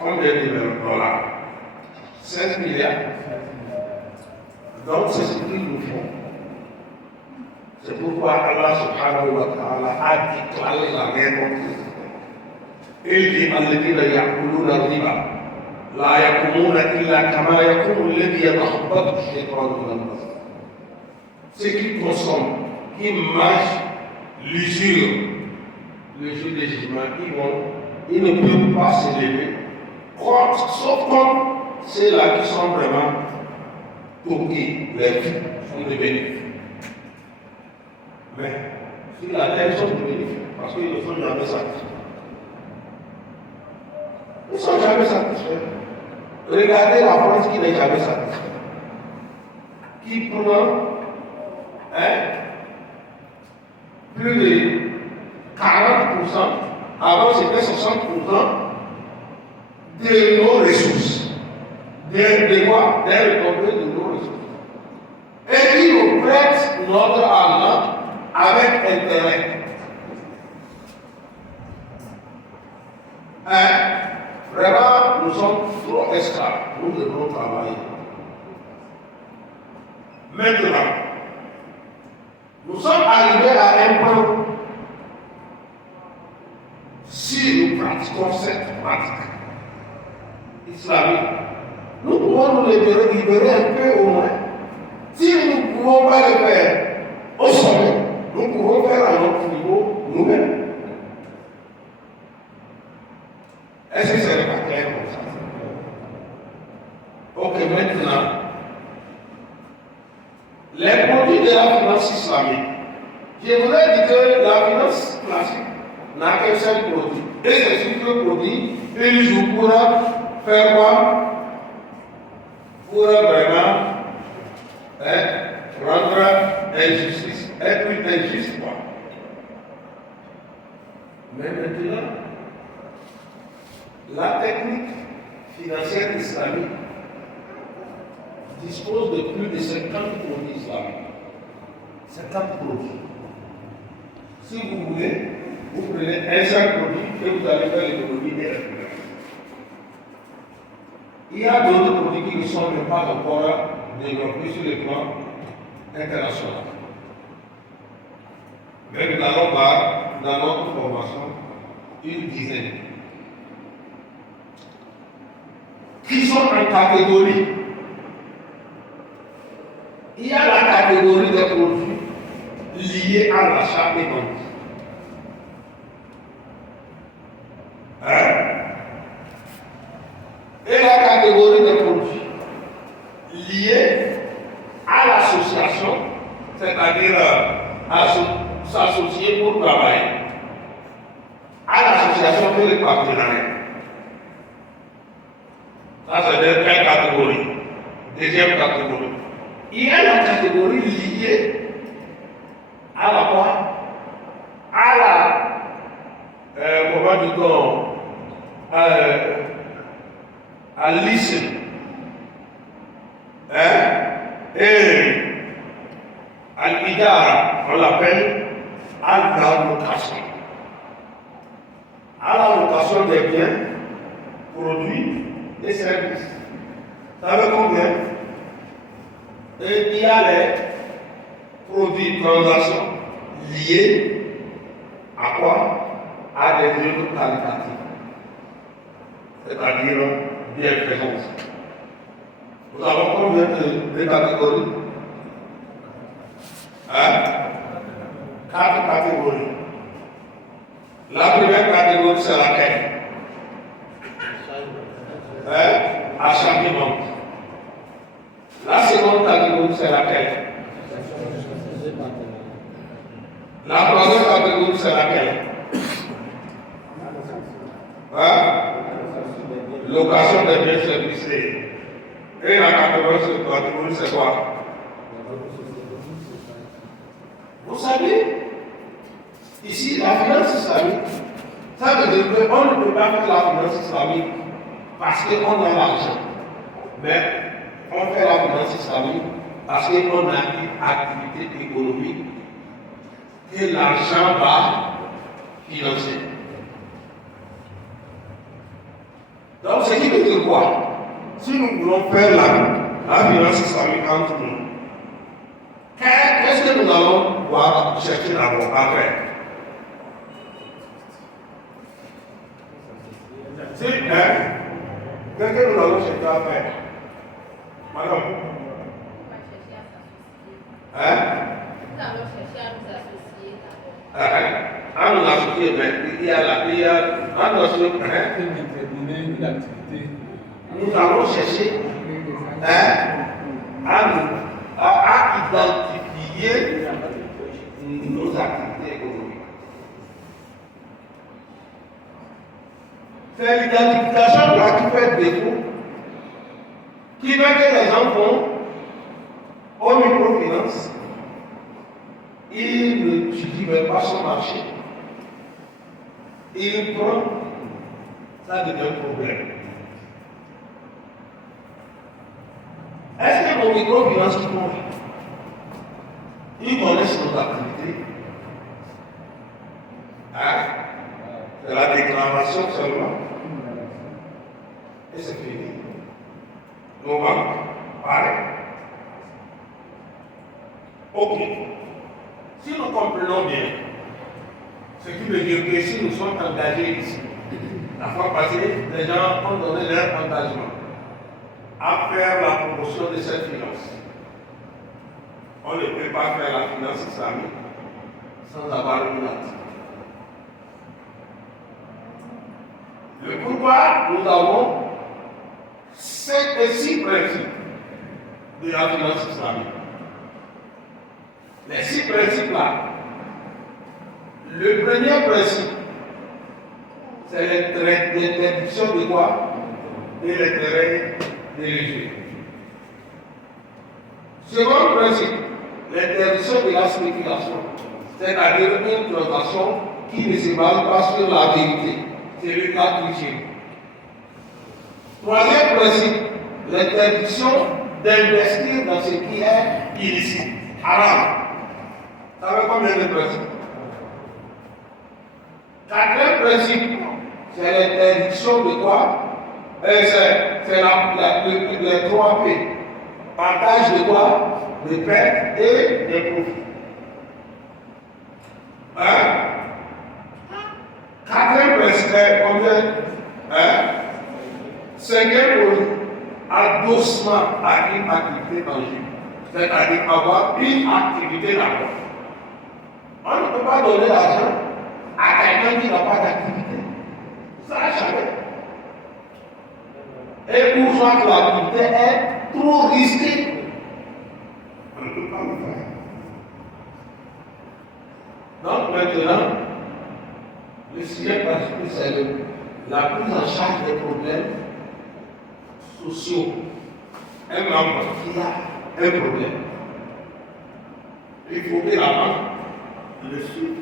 combien de dollars? 5 milliards. Donc c'est ce qu'ils nous font. C'est pourquoi Allah subhanahu wa ta'ala a déclaré la guerre contre le système. Il dit الذين يأكلون الربا لا يقومون إلا كما يقوم الذي يتخبطه الشيطان من المس. Ceux qui consomment, qui mangent l'usure, le jour des jugements, ils ne peuvent pas se lever, sauf comme ceux-là qui sont vraiment toqués, les fous, sont devenus. Mais sur la terre, ils sont devenus, parce qu'ils ne sont jamais satisfaits. Ils ne sont jamais satisfaits. Regardez la France qui n'est jamais satisfaite. Qui prend plus de 40%, avant c'était 60% de nos ressources. De quoi? Des retombées de nos ressources. Et qui nous prête notre argent avec intérêt. Vraiment, nous sommes trop esclaves. Nous devons travailler. Maintenant, nous sommes arrivés à un point. Si nous pratiquons cette pratique islamique, nous pouvons nous libérer un peu au moins. Si nous ne pouvons pas le faire au sommet, nous pouvons faire à notre niveau nous-mêmes. Est-ce que ce n'est pas clair comme ça? Ok, maintenant, les produits de la finance islamique. Je voudrais dire que la finance classique n'a qu'un seul produit. Et c'est sur ce produit, un jour pourra faire quoi? Pourra vraiment rendre injustice, être injuste. Quoi. Mais maintenant, la technique financière islamique dispose de plus de 50 produits islamiques. 50 produits. Si vous voulez, vous prenez un seul produit et vous allez faire l'économie des références. Il y a d'autres produits qui ne sont même pas encore développés sur le plan international. Mais nous allons voir dans notre formation une dizaine qui sont en catégorie. Il y a la catégorie des produits liés à l'achat et vente. Et la catégorie des produits liés à l'association, c'est-à-dire s'associer pour travailler, à l'association pour les partenariats. Ça, c'est la première catégorie. Deuxième catégorie. Il y a la catégorie liée à la quoi? À la, comment dit-on, à l'ISE. Et à l'IDARA, on l'appelle à l'allocation. À l'allocation des biens, produits et services. Vous savez combien? Et il y a les produits, transactions liés à quoi? À des œuvres qualitatives. C'est-à-dire bienfaisance. Nous avons combien de catégories? 4 catégories. La première catégorie, c'est laquelle? Achat et vente. La seconde catégorie, c'est laquelle? La troisième catégorie, c'est laquelle? Location des biens serviciés. Et la catégorie, c'est quoi? Vous savez, ici, la finance islamique, ça veut dire qu'on ne peut pas faire la finance islamique parce qu'on a l'argent. Mais on fait la finance islamique parce qu'on a une activité économique et l'argent va financer. Donc, ce qui veut dire quoi? Si nous voulons faire la finance islamique entre nous, qu'est-ce que nous allons chercher d'abord à faire? C'est qu'est-ce que nous allons chercher à faire? Madame? Nous allons chercher à nous associer d'abord. À nous associer, mais il y a nous allons chercher à identifier nos activités économiques. C'est l'identification là qui fait défaut, qui fait que les gens vont aux microfinances, ils ne cultivent pas son marché, ils prennent, ça devient un problème. Est-ce que nos microfinances qui font, ils connaissent nos activités? C'est la déclaration seulement. Et c'est fini. Nos banques, pareil. Ok. Si nous comprenons bien, ce qui veut dire que si nous sommes engagés ici, la fois passée, les gens ont donné leur engagement à faire la promotion de cette finance. On ne peut pas faire la finance islamique sans avoir une activité. Le pourquoi nous avons 5 et 6 principes de la finance islamique. Les 6 principes-là, le premier principe, c'est l'interdiction de quoi? De l'intérêt dirigé. Second principe, l'interdiction de la spéculation, c'est-à-dire une transaction qui ne se base pas sur la vérité. C'est le cas triché. Troisième principe, l'interdiction d'investir dans ce qui est illicite, haram. Ça fait combien de principes? Quatrième principe, c'est l'interdiction de quoi? C'est les 3 P. Partage de quoi? De pertes et des profits. Quatrième principe, combien? Cinquième, adossement à une activité tangible. C'est-à-dire avoir une activité d'abord. On ne peut pas donner l'argent à quelqu'un qui n'a pas d'activité. Ça jamais. Et pour ça que l'activité est trop risquée, on ne peut pas le faire. Donc maintenant, le sujet particulier, c'est la prise en charge des problèmes sociaux. Un membre qui a un problème, il faut que la banque le suive.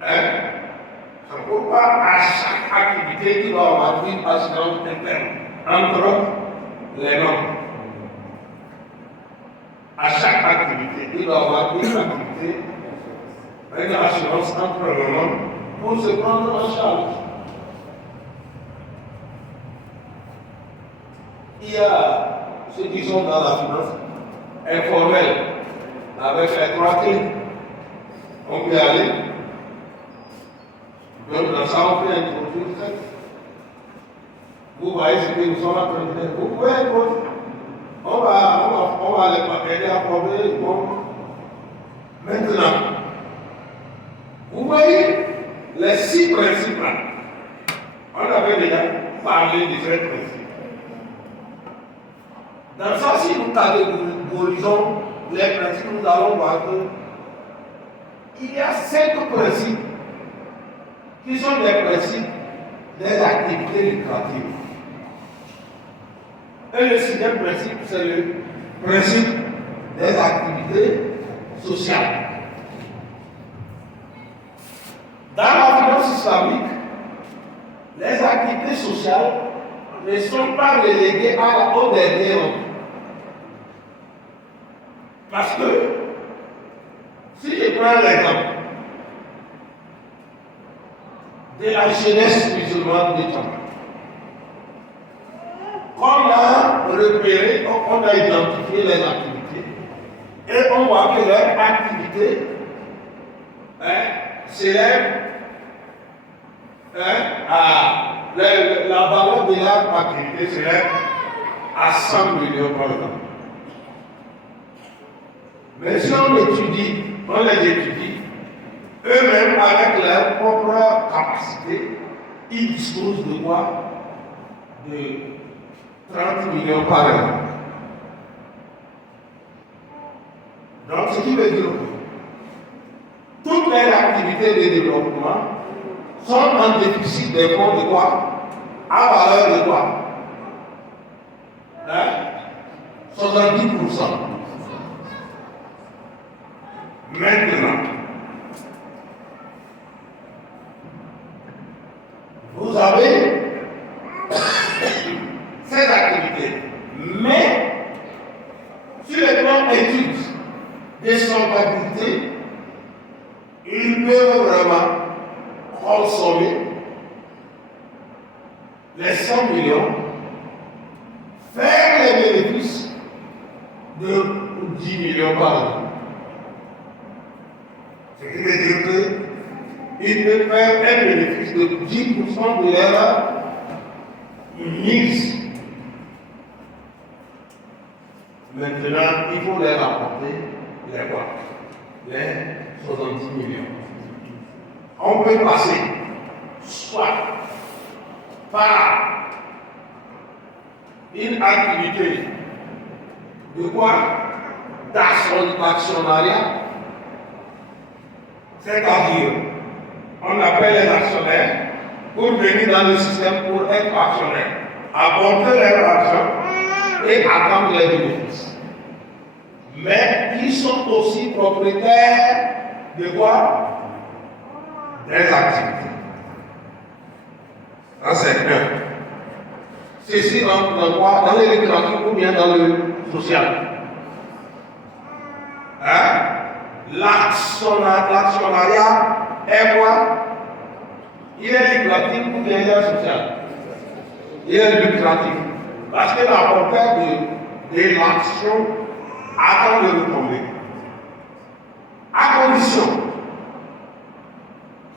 C'est pourquoi à chaque activité, il doit avoir une assurance interne entre les membres. À chaque activité, il doit avoir une activité, une assurance entre les membres pour se prendre en charge. Il y a ceux qui sont dans la finance informelle, avec les 3 clés. On peut aller. Donc dans ça, on peut introduire ça. Vous voyez ce que nous sommes en train de dire. Vous pouvez introduire. On va les aider à prouver. Bon. Maintenant, vous voyez les 6 principes là. On avait déjà parlé de ces principes. Dans ça, si nous catégorisons les principes, nous allons voir qu'il y a 5 principes qui sont des principes des activités lucratives. Et le 6e principe, c'est le principe des activités sociales. Dans la finance islamique, les activités sociales ne sont pas reléguées au dernier rang. Parce que, si je prends l'exemple de la jeunesse musulmane du temps, on a repéré, on a identifié les activités, et on voit que leurs activités s'élèvent la valeur de leur activité s'élève à 100 millions par an. Mais si on les étudie, eux-mêmes avec leur propre capacité, ils disposent de quoi? De 30 millions par an. Donc, ce qui veut dire que toutes les activités de développement sont en déficit des fonds de quoi? À valeur de quoi? 70%. Maintenant, vous avez ces activités, mais sur le plan études de solvabilité, ils peuvent vraiment consommer les 100 millions, faire les bénéfices de 10 millions par an. Ce qui veut dire qu'ils peuvent faire un bénéfice de 10% de leur mise. Maintenant, il faut leur apporter les quoi? Les 70 millions. On peut passer soit par une activité de quoi? D'actionnariat. C'est-à-dire, on appelle les actionnaires pour venir dans le système pour être actionnaires, apporter leur argent et attendre les bénéfices. Mais ils sont aussi propriétaires de quoi? Des activités. Ça c'est un. Ceci dans quoi? Dans les lucratifs ou bien dans le social. L'actionnariat est quoi? Il est lucratif ou bien il est social? Il est lucratif. Parce que l'apporteur de l'action attend de retomber. À condition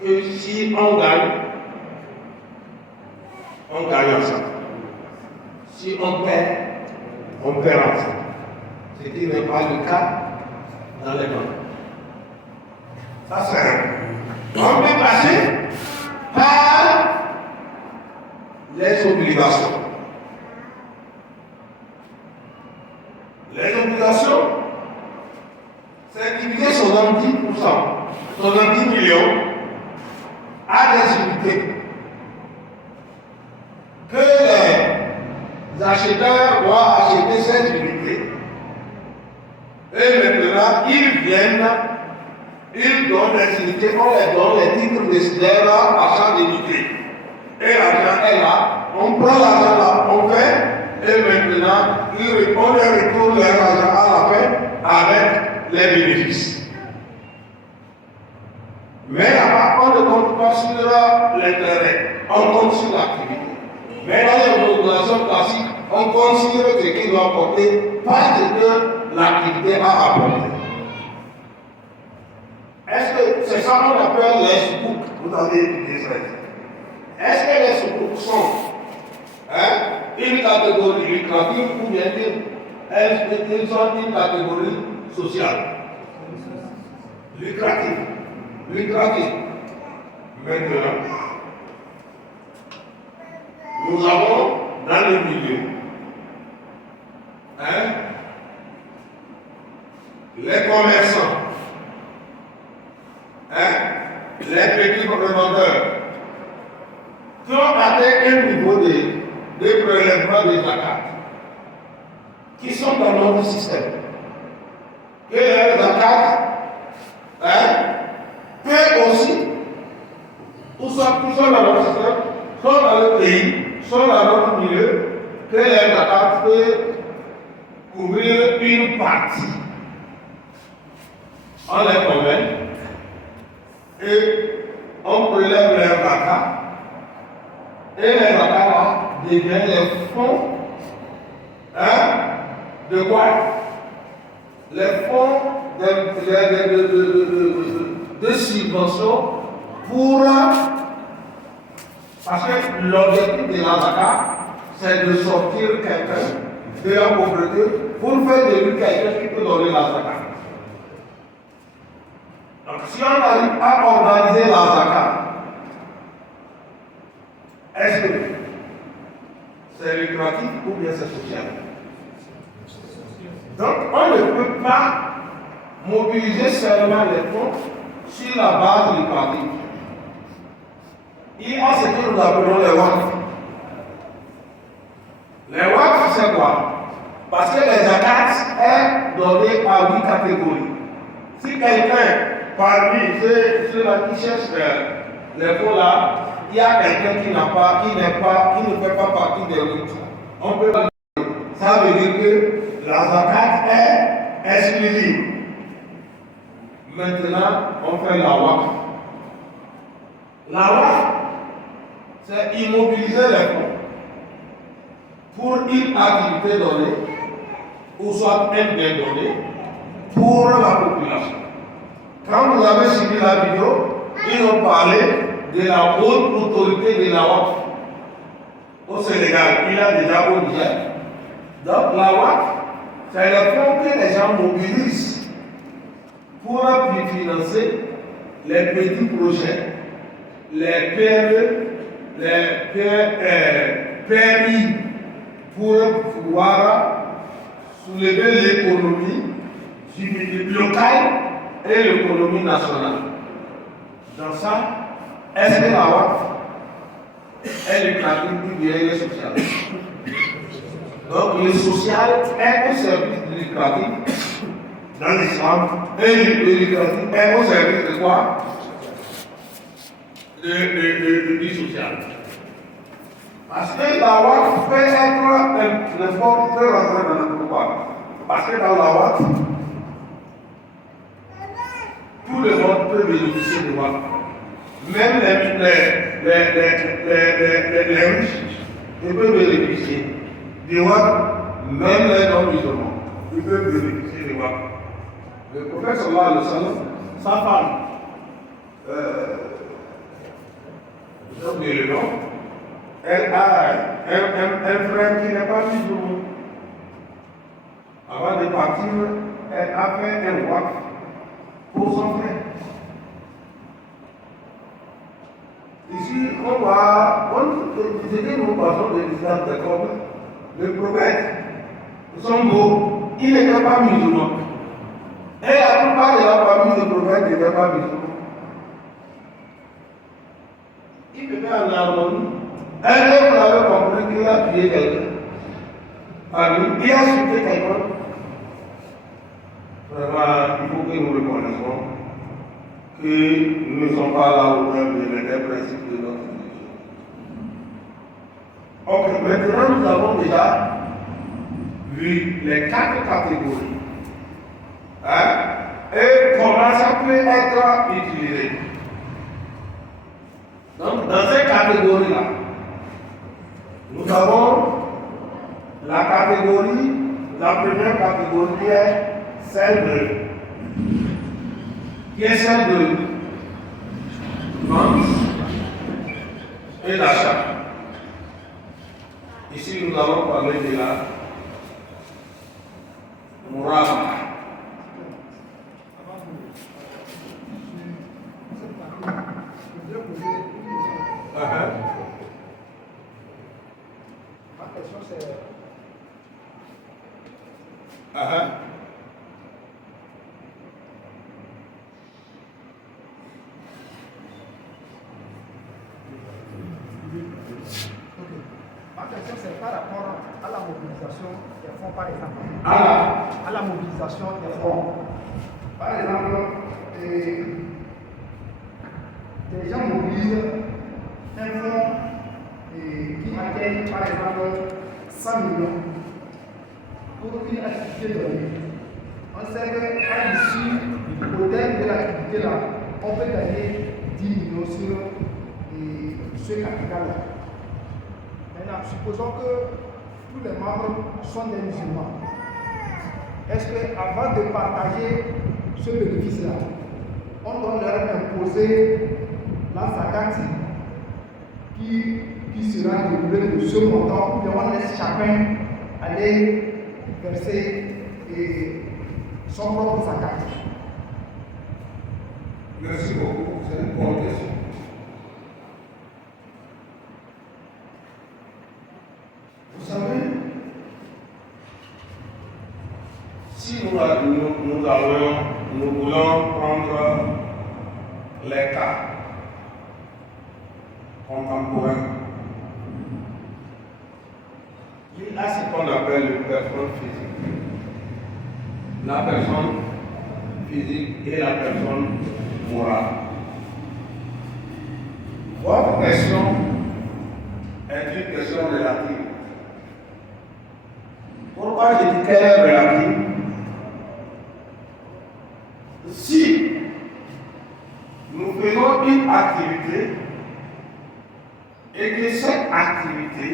que si on gagne ensemble. Si on perd ensemble. Ce qui n'est pas le cas dans les banques. Ça c'est un. On peut passer par les obligations. Les obligations, c'est divisé 70%, 70 millions à des unités que les acheteurs doivent acheter cette unité. Et maintenant, ils viennent, ils donnent les unités, on les donne les titres décideurs à chaque unité. Et l'argent est là, on prend l'argent là, on fait, et maintenant, on les retourne leur argent à la fin avec les bénéfices. Mais là-bas, on ne compte pas sur l'intérêt, on compte sur l'activité. Mais dans les obligations classiques, on considère ce qui doit apporter, pas ce que l'activité a apporté. Est-ce que c'est ça qu'on appelle les sous-boucs? Vous avez étudié ça. Est-ce que les sous-boucs sont une catégorie lucrative ou bien ils sont une catégorie sociale? Lucrative. Maintenant, nous avons dans le milieu les commerçants, les petits revendeurs qui ont atteint un niveau de prélèvement des zakat qui sont dans notre système. Et les zakat peuvent aussi, tout ça dans notre système, sont dans le pays, sont dans notre milieu, que les zakat peuvent couvrir une partie. On les convainc et on prélève les zakat. Et les zakat deviennent les fonds de quoi? Les fonds de subvention pour Parce que l'objectif de la zakat, c'est de sortir quelqu'un de la pauvreté pour faire de lui quelqu'un qui peut donner la zakat. Donc si on arrive à organiser la zakat, est-ce que c'est lucratif ou bien c'est social? Donc on ne peut pas mobiliser seulement les fonds sur la base lucrative. Il y a ce que nous appelons les WACF. Les WACF, c'est quoi? Parce que les zakat est donné à 8 catégories. Si quelqu'un, parmi ceux-là qui cherchent les fonds là, il y a quelqu'un qui ne fait pas partie des 8. On peut pas dire. Ça veut dire que la zakat est exclusive. Maintenant, on fait la WACF. La WACF, c'est immobiliser les fonds pour une activité donnée, ou soit un bien donné, pour la population. Quand vous avez suivi la vidéo, ils ont parlé de la haute autorité de la WACF au Sénégal. Il a déjà au Niger. Donc la WACF, c'est le fonds que les gens mobilisent pour financer les petits projets, les PME, les PMI, pour pouvoir soulever l'économie locale et l'économie nationale. Dans ça, est-ce que la WACF est lucrative ou bien elle est sociale? Donc le social est au service du lucratif dans l'islam et le lucratif est au service de quoi? Du social. Parce que la WACF peut être l'effort peut rentrer dans le pouvoir. Parce que dans la WACF, tout le monde peut bénéficier de WACF. Même les riches, ils peuvent bénéficier de WACF, même les non-musulmans, ils peuvent bénéficier de WACF. Le prophète sallallahu alayhi wa sallam, sa femme, j'ai oublié le nom, elle a un frère qui n'est pas musulman. Avant de partir, elle a fait un WACF pour son frère. Ici, on va, ce que nous passons de l'islam de comme le prophète, son beau, il n'était pas musulman. Et la plupart de la famille du prophète n'était pas musulman. Il vivait en harmonie. Un jour, vous avez compris qu'il a tué quelqu'un. Il a insulté quelqu'un. Vraiment, il faut que nous reconnaissons que nous ne sommes pas à la hauteur des principes de notre religion. Ok, maintenant nous avons déjà vu les 4 catégories. Et comment ça peut être utilisé. Donc, dans ces catégories-là, nous avons la catégorie, la première catégorie qui est celle de vente et d'achat. Ici, nous allons parler de la murabah. Ma question c'est... Ma question c'est par rapport à la mobilisation des fonds, par exemple. À la mobilisation des fonds. Par exemple, des gens mobilisent un fonds qui atteigne par exemple 100 millions pour une activité donnée. On sait qu'à l'issue, au terme de l'activité là, on peut gagner 10 millions sur ce capital-là. Maintenant, supposons que tous les membres sont des musulmans. Est-ce qu'avant de partager ce bénéfice-là, on doit leur imposer la zakat qui sera délivré de ce montant, ou bien on laisse chacun aller verser son propre zakat. Merci beaucoup, c'est une bonne question. Vous savez, si nous voulons prendre les cas contemporains, il y a ce qu'on appelle une personne physique. La personne physique et la personne morale. Votre question est une question relative. Pourquoi je dis qu'elle est relative? Si nous faisons une activité et que cette activité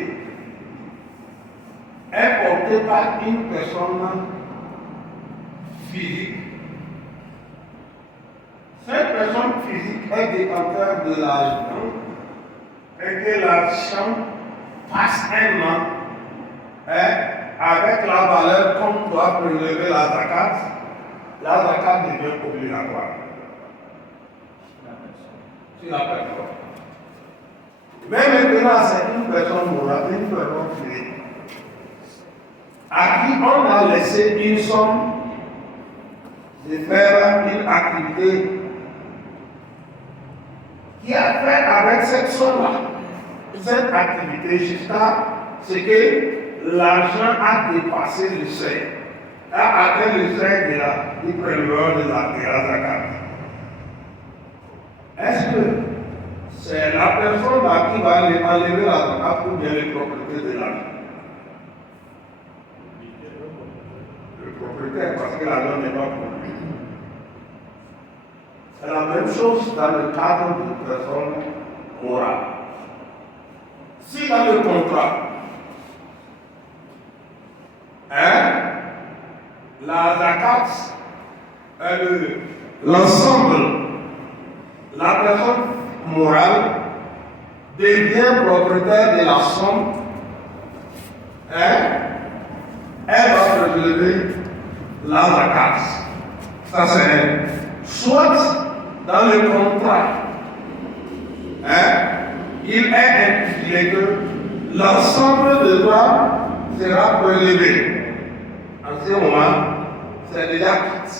est portée par une personne physique, cette personne physique est détenteur de l'argent et que l'argent passe un an avec la valeur qu'on doit prélever la zakat devient obligatoire sur la personne. Mais maintenant, c'est une personne morale, une personne physique, à qui on a laissé une somme de faire une activité qui a fait avec cette somme-là, cette activité jusqu'à ce que l'argent a dépassé le seuil, a atteint le seuil du préleveur de la zakat. Est-ce que c'est la personne là qui va enlever la zakat ou bien les propriétaires de l'argent? Le propriétaire, parce que l'argent n'est pas pour lui. C'est la même chose dans le cadre d'une personne morale. Si dans le contrat, la zakat, l'ensemble, la personne morale devient propriétaire de la somme, elle va prélever la zakat. Ça c'est soit dans le contrat, il est intitulé que l'ensemble de droits sera prélevé. En ce moment, c'est déjà quitte.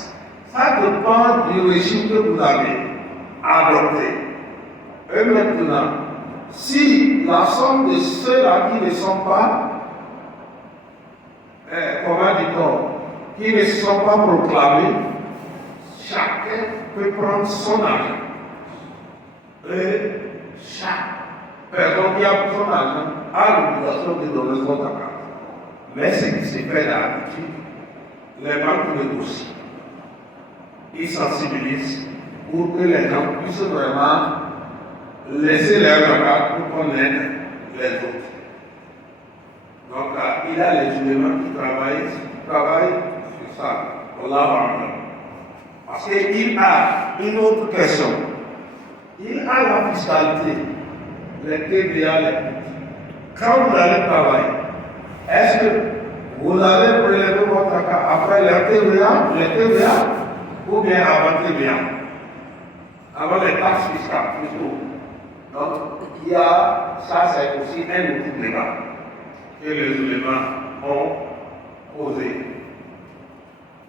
Ça dépend du régime que vous avez adopté. Et maintenant, si la somme de ceux-là qui ne sont pas, comment dit-on, qui ne sont pas proclamés, chacun peut prendre son argent. Et chaque personne qui a son argent a l'obligation de donner son zakat. Mais ce qui se fait d'habitude, les banques négocient. Ils sensibilisent pour que les gens puissent vraiment laisser leur zakat pour qu'on aide les autres. Donc, il y a les éléments qui travaillent sur ça. Parce qu'il a une autre question. Il a la fiscalité, les TVA, les coûts. Quand vous allez travailler, est-ce que vous allez prélever votre zakat après les TVA ou bien avant TVA? Avant les taxes fiscales, plutôt. Donc, il y a, ça c'est aussi un outil légal que les éléments ont posé.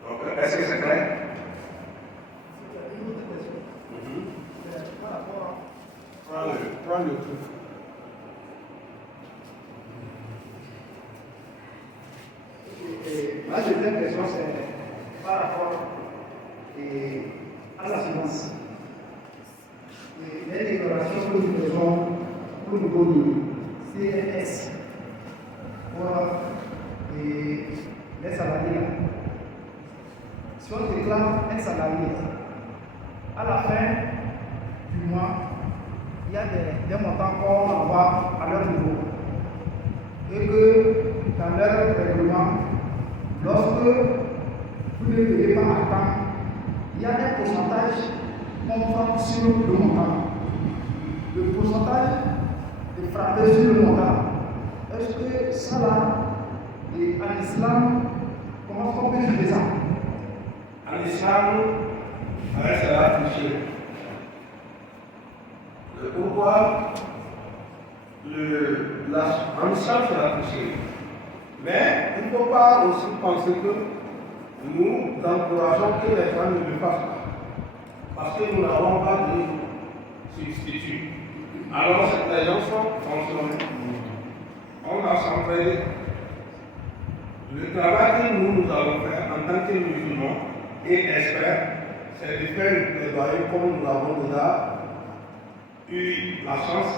Donc, est-ce que c'est clair? Prends le truc. Ma deuxième question, c'est par rapport à la finance. Les déclarations que nous faisons au niveau du CNS pour les salariés. Si on déclare un salarié, à la fin du mois, il y a des montants qu'on envoie à leur niveau. Et que dans leur règlement, lorsque vous ne payez pas à temps, il y a un pourcentage qu'on prend sur le montant. Le pourcentage de ça là, et en islam, comment on peut faire ça? En islam, c'est la toucher. Pourquoi en islam, c'est la toucher. Mais il ne faut pas aussi penser que nous encourageons que les gens ne le fassent pas. Parce que nous n'avons pas de substitut. Alors, les gens sont fonctionnés. On a s'entraîné. Le travail que nous allons faire en tant que musulmans et experts, c'est de faire le plaidoyer comme nous avons déjà eu la chance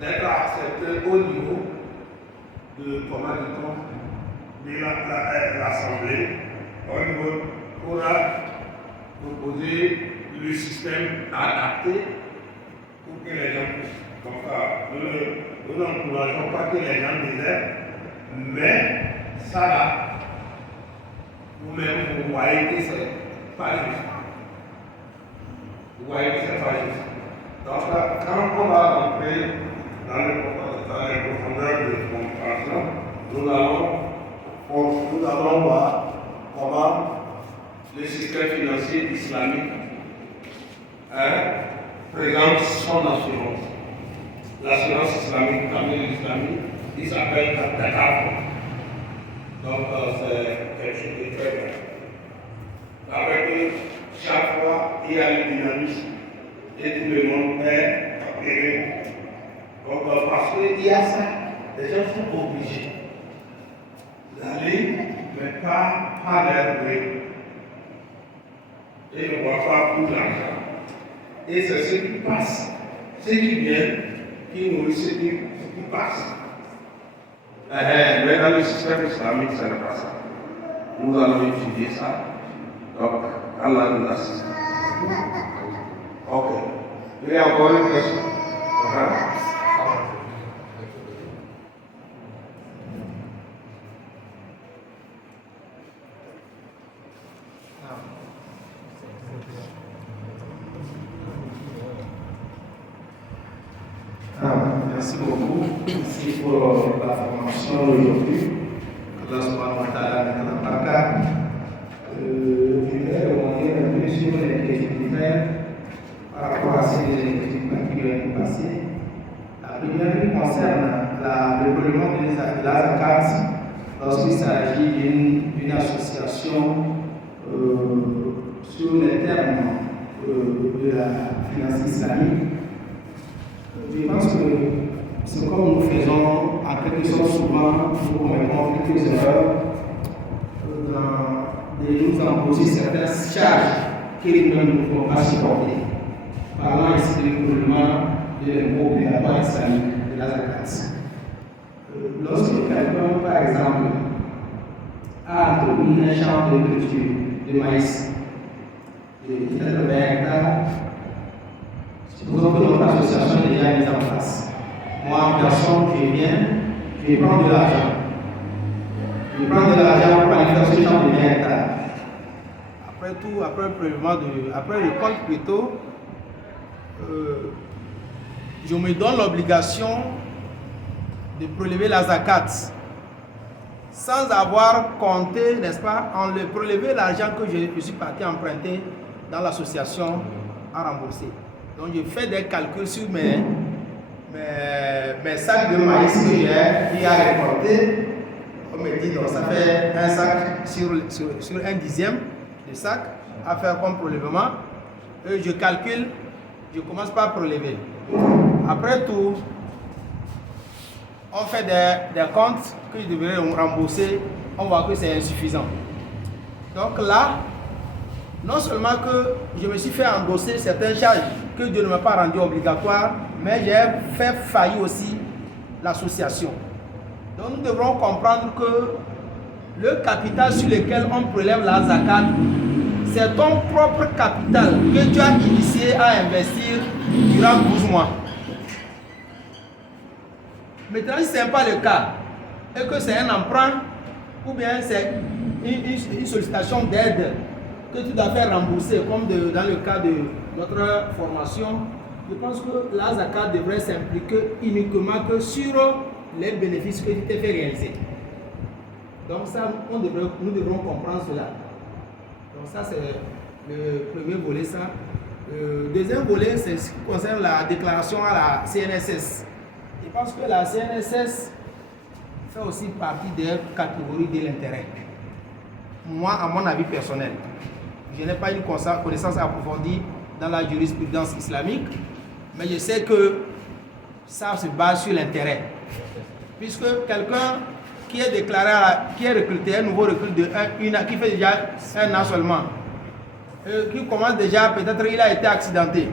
d'être acceptés au niveau de l'Assemblée, au niveau pour proposer le système adapté pour que les gens puissent. Donc, nous n'encourageons pas que les gens désertent, mais ça là, vous-même, vous voyez que c'est pas juste. Vous voyez que c'est pas juste. Donc, quand on va rentrer dans les profondeurs de compréhension, nous allons voir comment le système financier islamique présente son assurance. L'assurance islamique, parmi l'islamique, il s'appelle Al-Taqaf. Donc, c'est quelque chose de très bien. Avec chaque fois, il y a le dynamisme et tout le monde est appairé. Donc, parce qu'il y a ça, les gens sont obligés d'aller, mais pas leur gré. Et ne voient pas pour l'argent. Et c'est ce qui passe, ce qui vient, qui nourrit ce qui passe. Mais dans le système islamique, ce n'est pas ça. Nous allons étudier ça. Donc, Allah nous assiste. Ok. Il y a encore une question. Merci beaucoup. Merci pour la formation aujourd'hui. Que Allah subhanahu wa ta'ala mette la baraka. Je vais revenir un peu sur les questions par rapport à ces questions qui ont été passées. La première concerne le règlement de la zakat lorsqu'il s'agit d'une association sur les termes de la finance islamique. Je pense que c'est comme nous faisons en quelque sorte souvent, nous commettons quelques erreurs de nous imposer certaines charges que nous ne pouvons pas supporter. Parlant ici du gouvernement de l'impôt obligatoire islamique de la zakat. Lorsque quelqu'un, par exemple, a introduit un champ de culture de maïs de peut-être 20 hectares, supposons que notre association est déjà mise en place. Moi, en personne, je vais prendre de l'argent. Je vais prendre de l'argent pour aller faire ce champ de 20 hectares. Après tout, après le compte plutôt, je me donne l'obligation de prélever la zakat sans avoir compté, n'est-ce pas, en le prélever l'argent que je suis parti emprunter dans l'association à rembourser. Donc je fais des calculs sur mes sacs de maïs que j'ai à récolter. On me dit donc ça fait un sac sur un dixième de sac à faire comme prélèvement. Et je calcule, je commence par prélever. Après tout, on fait des comptes que je devrais rembourser, on voit que c'est insuffisant. Donc là, non seulement que je me suis fait endosser certaines charges que Dieu ne m'a pas rendues obligatoires, mais j'ai fait faillir aussi l'association. Donc nous devrons comprendre que le capital sur lequel on prélève la zakat, c'est ton propre capital que tu as initié à investir durant 12 mois. Maintenant, si ce n'est pas le cas, et que c'est un emprunt, ou bien c'est une sollicitation d'aide que tu dois faire rembourser, comme dans le cas de notre formation, je pense que la zakat devrait s'impliquer uniquement que sur les bénéfices que tu t'es fait réaliser. Donc ça, nous devrons comprendre cela. Donc ça, c'est le premier volet. Ça. Le deuxième volet, c'est ce qui concerne la déclaration à la CNSS. Je pense que la CNSS fait aussi partie des catégories de l'intérêt. Moi, à mon avis personnel, je n'ai pas une connaissance approfondie dans la jurisprudence islamique, mais je sais que ça se base sur l'intérêt. Puisque quelqu'un qui est déclaré, qui est recruté, un nouveau recrut qui fait déjà 1 an seulement, qui commence déjà, peut-être il a été accidenté,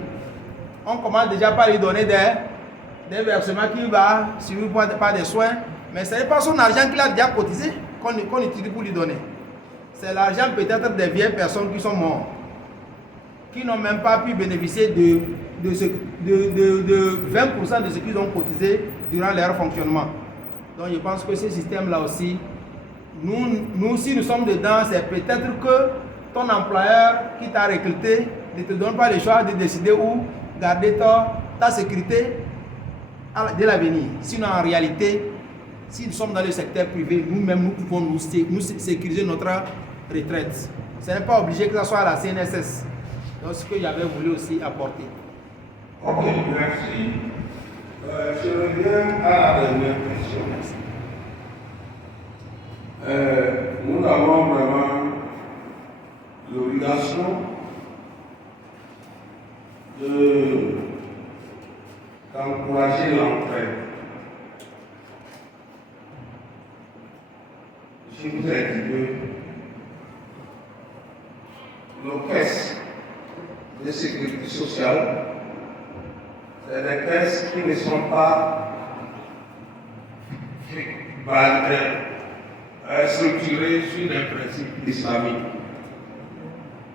on commence déjà par lui donner des versements qui va suivre par des soins, mais ce n'est pas son argent qu'il a déjà cotisé qu'on utilise pour lui donner. C'est l'argent peut-être des vieilles personnes qui sont mortes, qui n'ont même pas pu bénéficier de 20% de ce qu'ils ont cotisé durant leur fonctionnement. Donc je pense que ce système-là aussi, nous si nous sommes dedans, c'est peut-être que ton employeur qui t'a recruté ne te donne pas le choix de décider où garder ta sécurité dès l'avenir. Sinon en réalité, si nous sommes dans le secteur privé, nous-mêmes nous pouvons nous sécuriser notre retraite. Ce n'est pas obligé que ce soit à la CNSS. Donc ce que j'avais voulu aussi apporter. Ok, merci. Je reviens à la dernière question. Nous avons vraiment l'obligation d'encourager l'entraide. Je vous ai dit que nos caisses de sécurité sociale, c'est des caisses qui ne sont pas structurées sur les principes islamiques.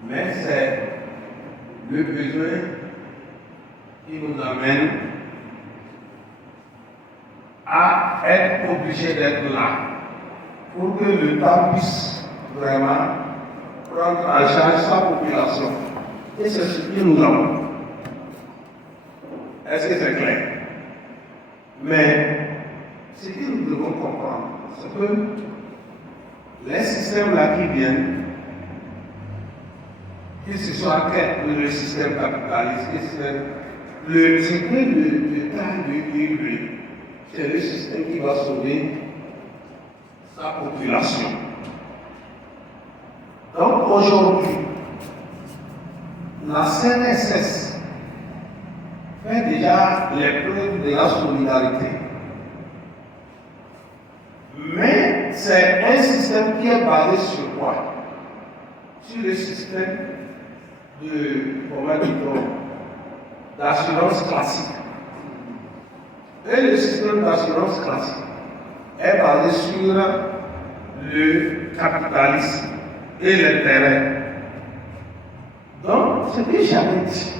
Mais c'est le besoin qui nous amène à être obligés d'être là pour que l'État puisse vraiment prendre en charge sa population. Et c'est ce que nous avons. Est-ce que c'est clair? Mais ce que nous devons comprendre, c'est que les systèmes-là qui viennent, que ce soit le système capitaliste, le système de temps de durée, c'est le système qui va sauver sa population. Donc aujourd'hui, la CNSS fait déjà les preuves de la solidarité. Mais c'est un système qui est basé sur quoi? Sur le système d'assurance classique. Et le système d'assurance classique est basé sur le capitalisme et l'intérêt. Donc, ce que j'avais dit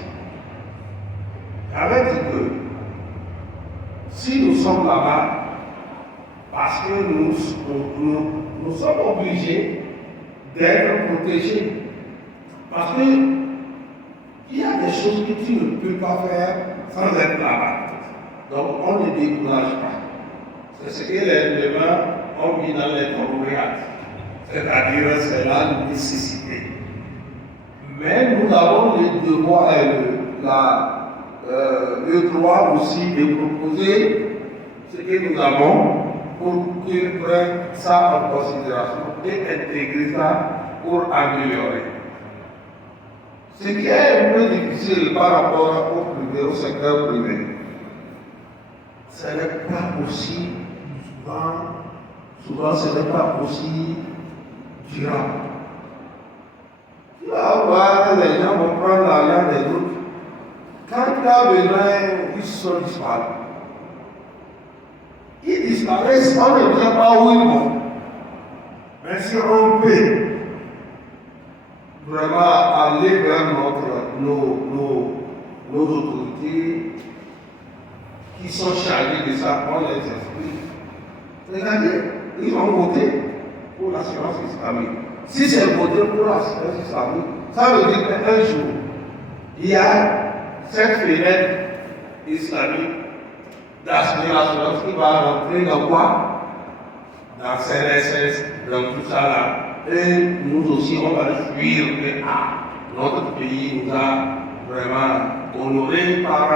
que si nous sommes là-bas, parce que nous sommes obligés d'être protégés, parce qu'il y a des choses que tu ne peux pas faire sans être là-bas. Donc, on ne décourage pas. C'est ce que les demain ont mis dans les lauréats. C'est-à-dire, c'est la nécessité. Mais nous avons le devoir et le droit aussi de proposer ce que nous avons pour qu'ils prennent ça en considération et intégrer ça pour améliorer. Ce qui est un peu difficile par rapport au privé, au secteur privé, ce n'est pas aussi souvent ce n'est pas aussi durable. Tu vas voir, les gens vont prendre l'argent des autres. Quand tu as besoin, ils sont disparus. Ils disparaissent, on ne vient pas où ils vont. Mais si on peut vraiment aller vers nos autorités qui sont chargées de ça, on les explique. Regardez, ils ont voté pour l'assurance islamique. Si c'est voté pour l'assurance islamique, ça veut dire qu'un jour, il y a cette fenêtre islamique d'aspiration qui va rentrer dans quoi? Dans CNSS, dans tout ça là. Et nous aussi, on va fuir que notre pays nous a vraiment honorés par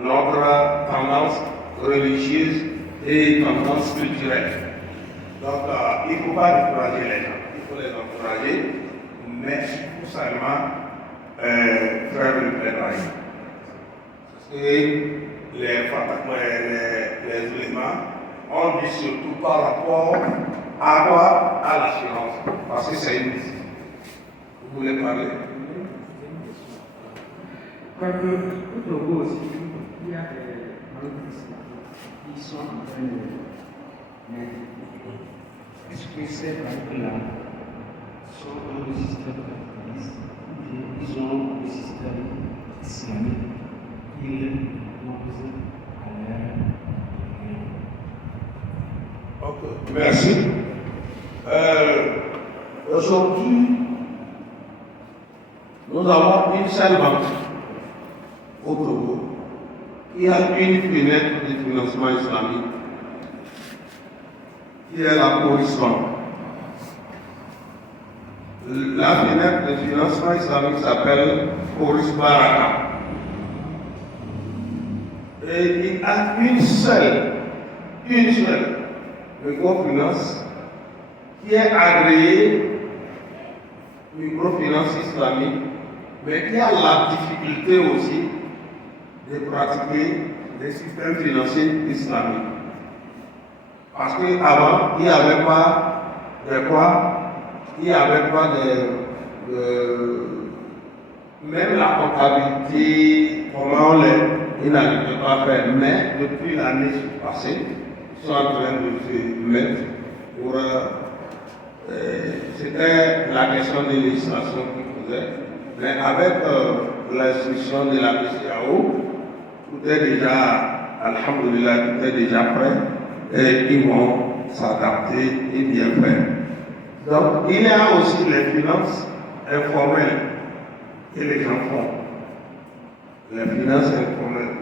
notre tendance religieuse et tendance culturelle. Donc, il ne faut pas décourager les gens, il faut les encourager, mais tout simplement faire le plaidoyer. Parce que les éléments on dit surtout par rapport à quoi? À l'assurance, parce que c'est une décision. Vous voulez parler? Parce que au Togo aussi, il y a des banques qui sont en train de. Est-ce que ces banques-là sont dans le système capitaliste ou bien ils ont le système islamique qu'ils imposent à l'air? Ok, merci. Aujourd'hui, nous avons une seule banque au Togo qui a une fenêtre de financement islamique, qui est la Coris Bank. La fenêtre de financement islamique s'appelle Coris Baraka. Et il a une seule microfinance qui est agréée microfinance islamique, mais qui a la difficulté aussi de pratiquer les systèmes financiers islamiques. Parce qu'avant, il n'y avait pas de quoi, il n'y avait pas même la comptabilité, comment ils n'arrivaient pas à faire. Mais depuis l'année passée, ils sont en train de se mettre pour. C'était la question de législation qu'ils faisaient. Mais avec l'instruction de la BCAO, tout est déjà, alhamdoulilah, tout est déjà prêt et ils vont s'adapter et bien faire. Donc, il y a aussi les finances informelles que les gens font. Les finances informelles.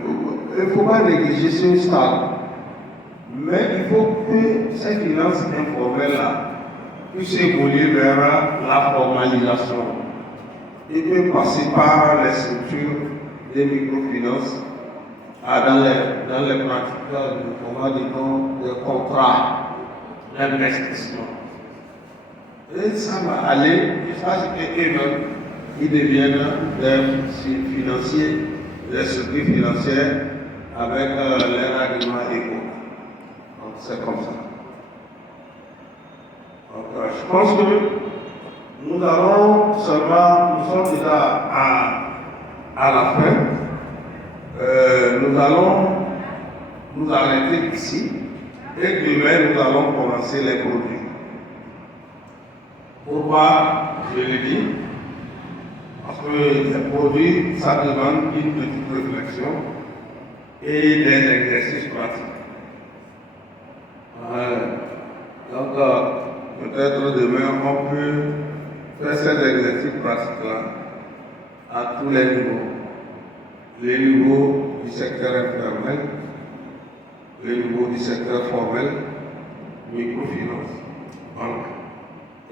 Il ne faut pas négliger ce stade. Mais il faut que ces finances informelles-là puissent évoluer vers la formalisation. Il peut passer par les structures des microfinances dans les pratiques de contrats d'investissement. Et ça va aller jusqu'à ce qu'eux-mêmes ils deviennent des financiers, des structures financières avec leur agrément égaux. Donc c'est comme ça. Donc, je pense que nous sommes déjà à la fin. Nous allons nous arrêter ici et demain nous allons commencer les produits. Pourquoi je le dis? Parce que les produits, ça demande une petite réflexion et des exercices pratiques. Donc, peut-être demain, on peut faire ces exercices pratiques-là à tous les niveaux. Les niveaux du secteur informel, les niveaux du secteur formel, microfinance, banque.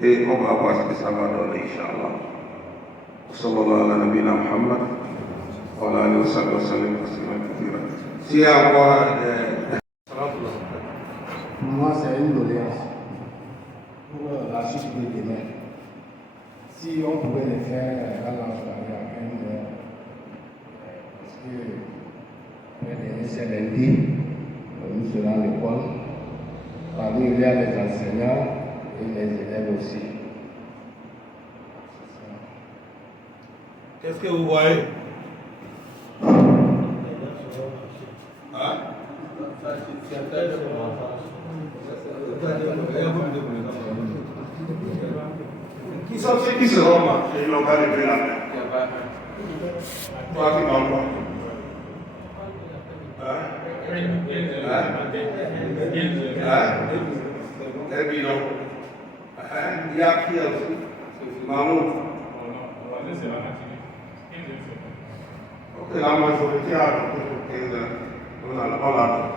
Et on va voir ce que ça va donner, Inch'Allah. Sallallahu ala nabina Muhammad wa ala alihi wa sallam kathira. S'il y a encore moi, c'est une doléance pour la suite de demain. Si on pouvait le faire dans la soirée à 15h, parce que c'est lundi, nous serons à l'école. Parmi il y a les enseignants et les élèves aussi. Qu'est-ce que vous voyez? Hein? Qui sont ceux qui seront là? Ils n'ont pas levé la main. Toi qui m'envoies. Eh bien, il y a qui aussi? Mahmoud. Ok, la majorité a adopté pour 15 ans. On l'a adopté.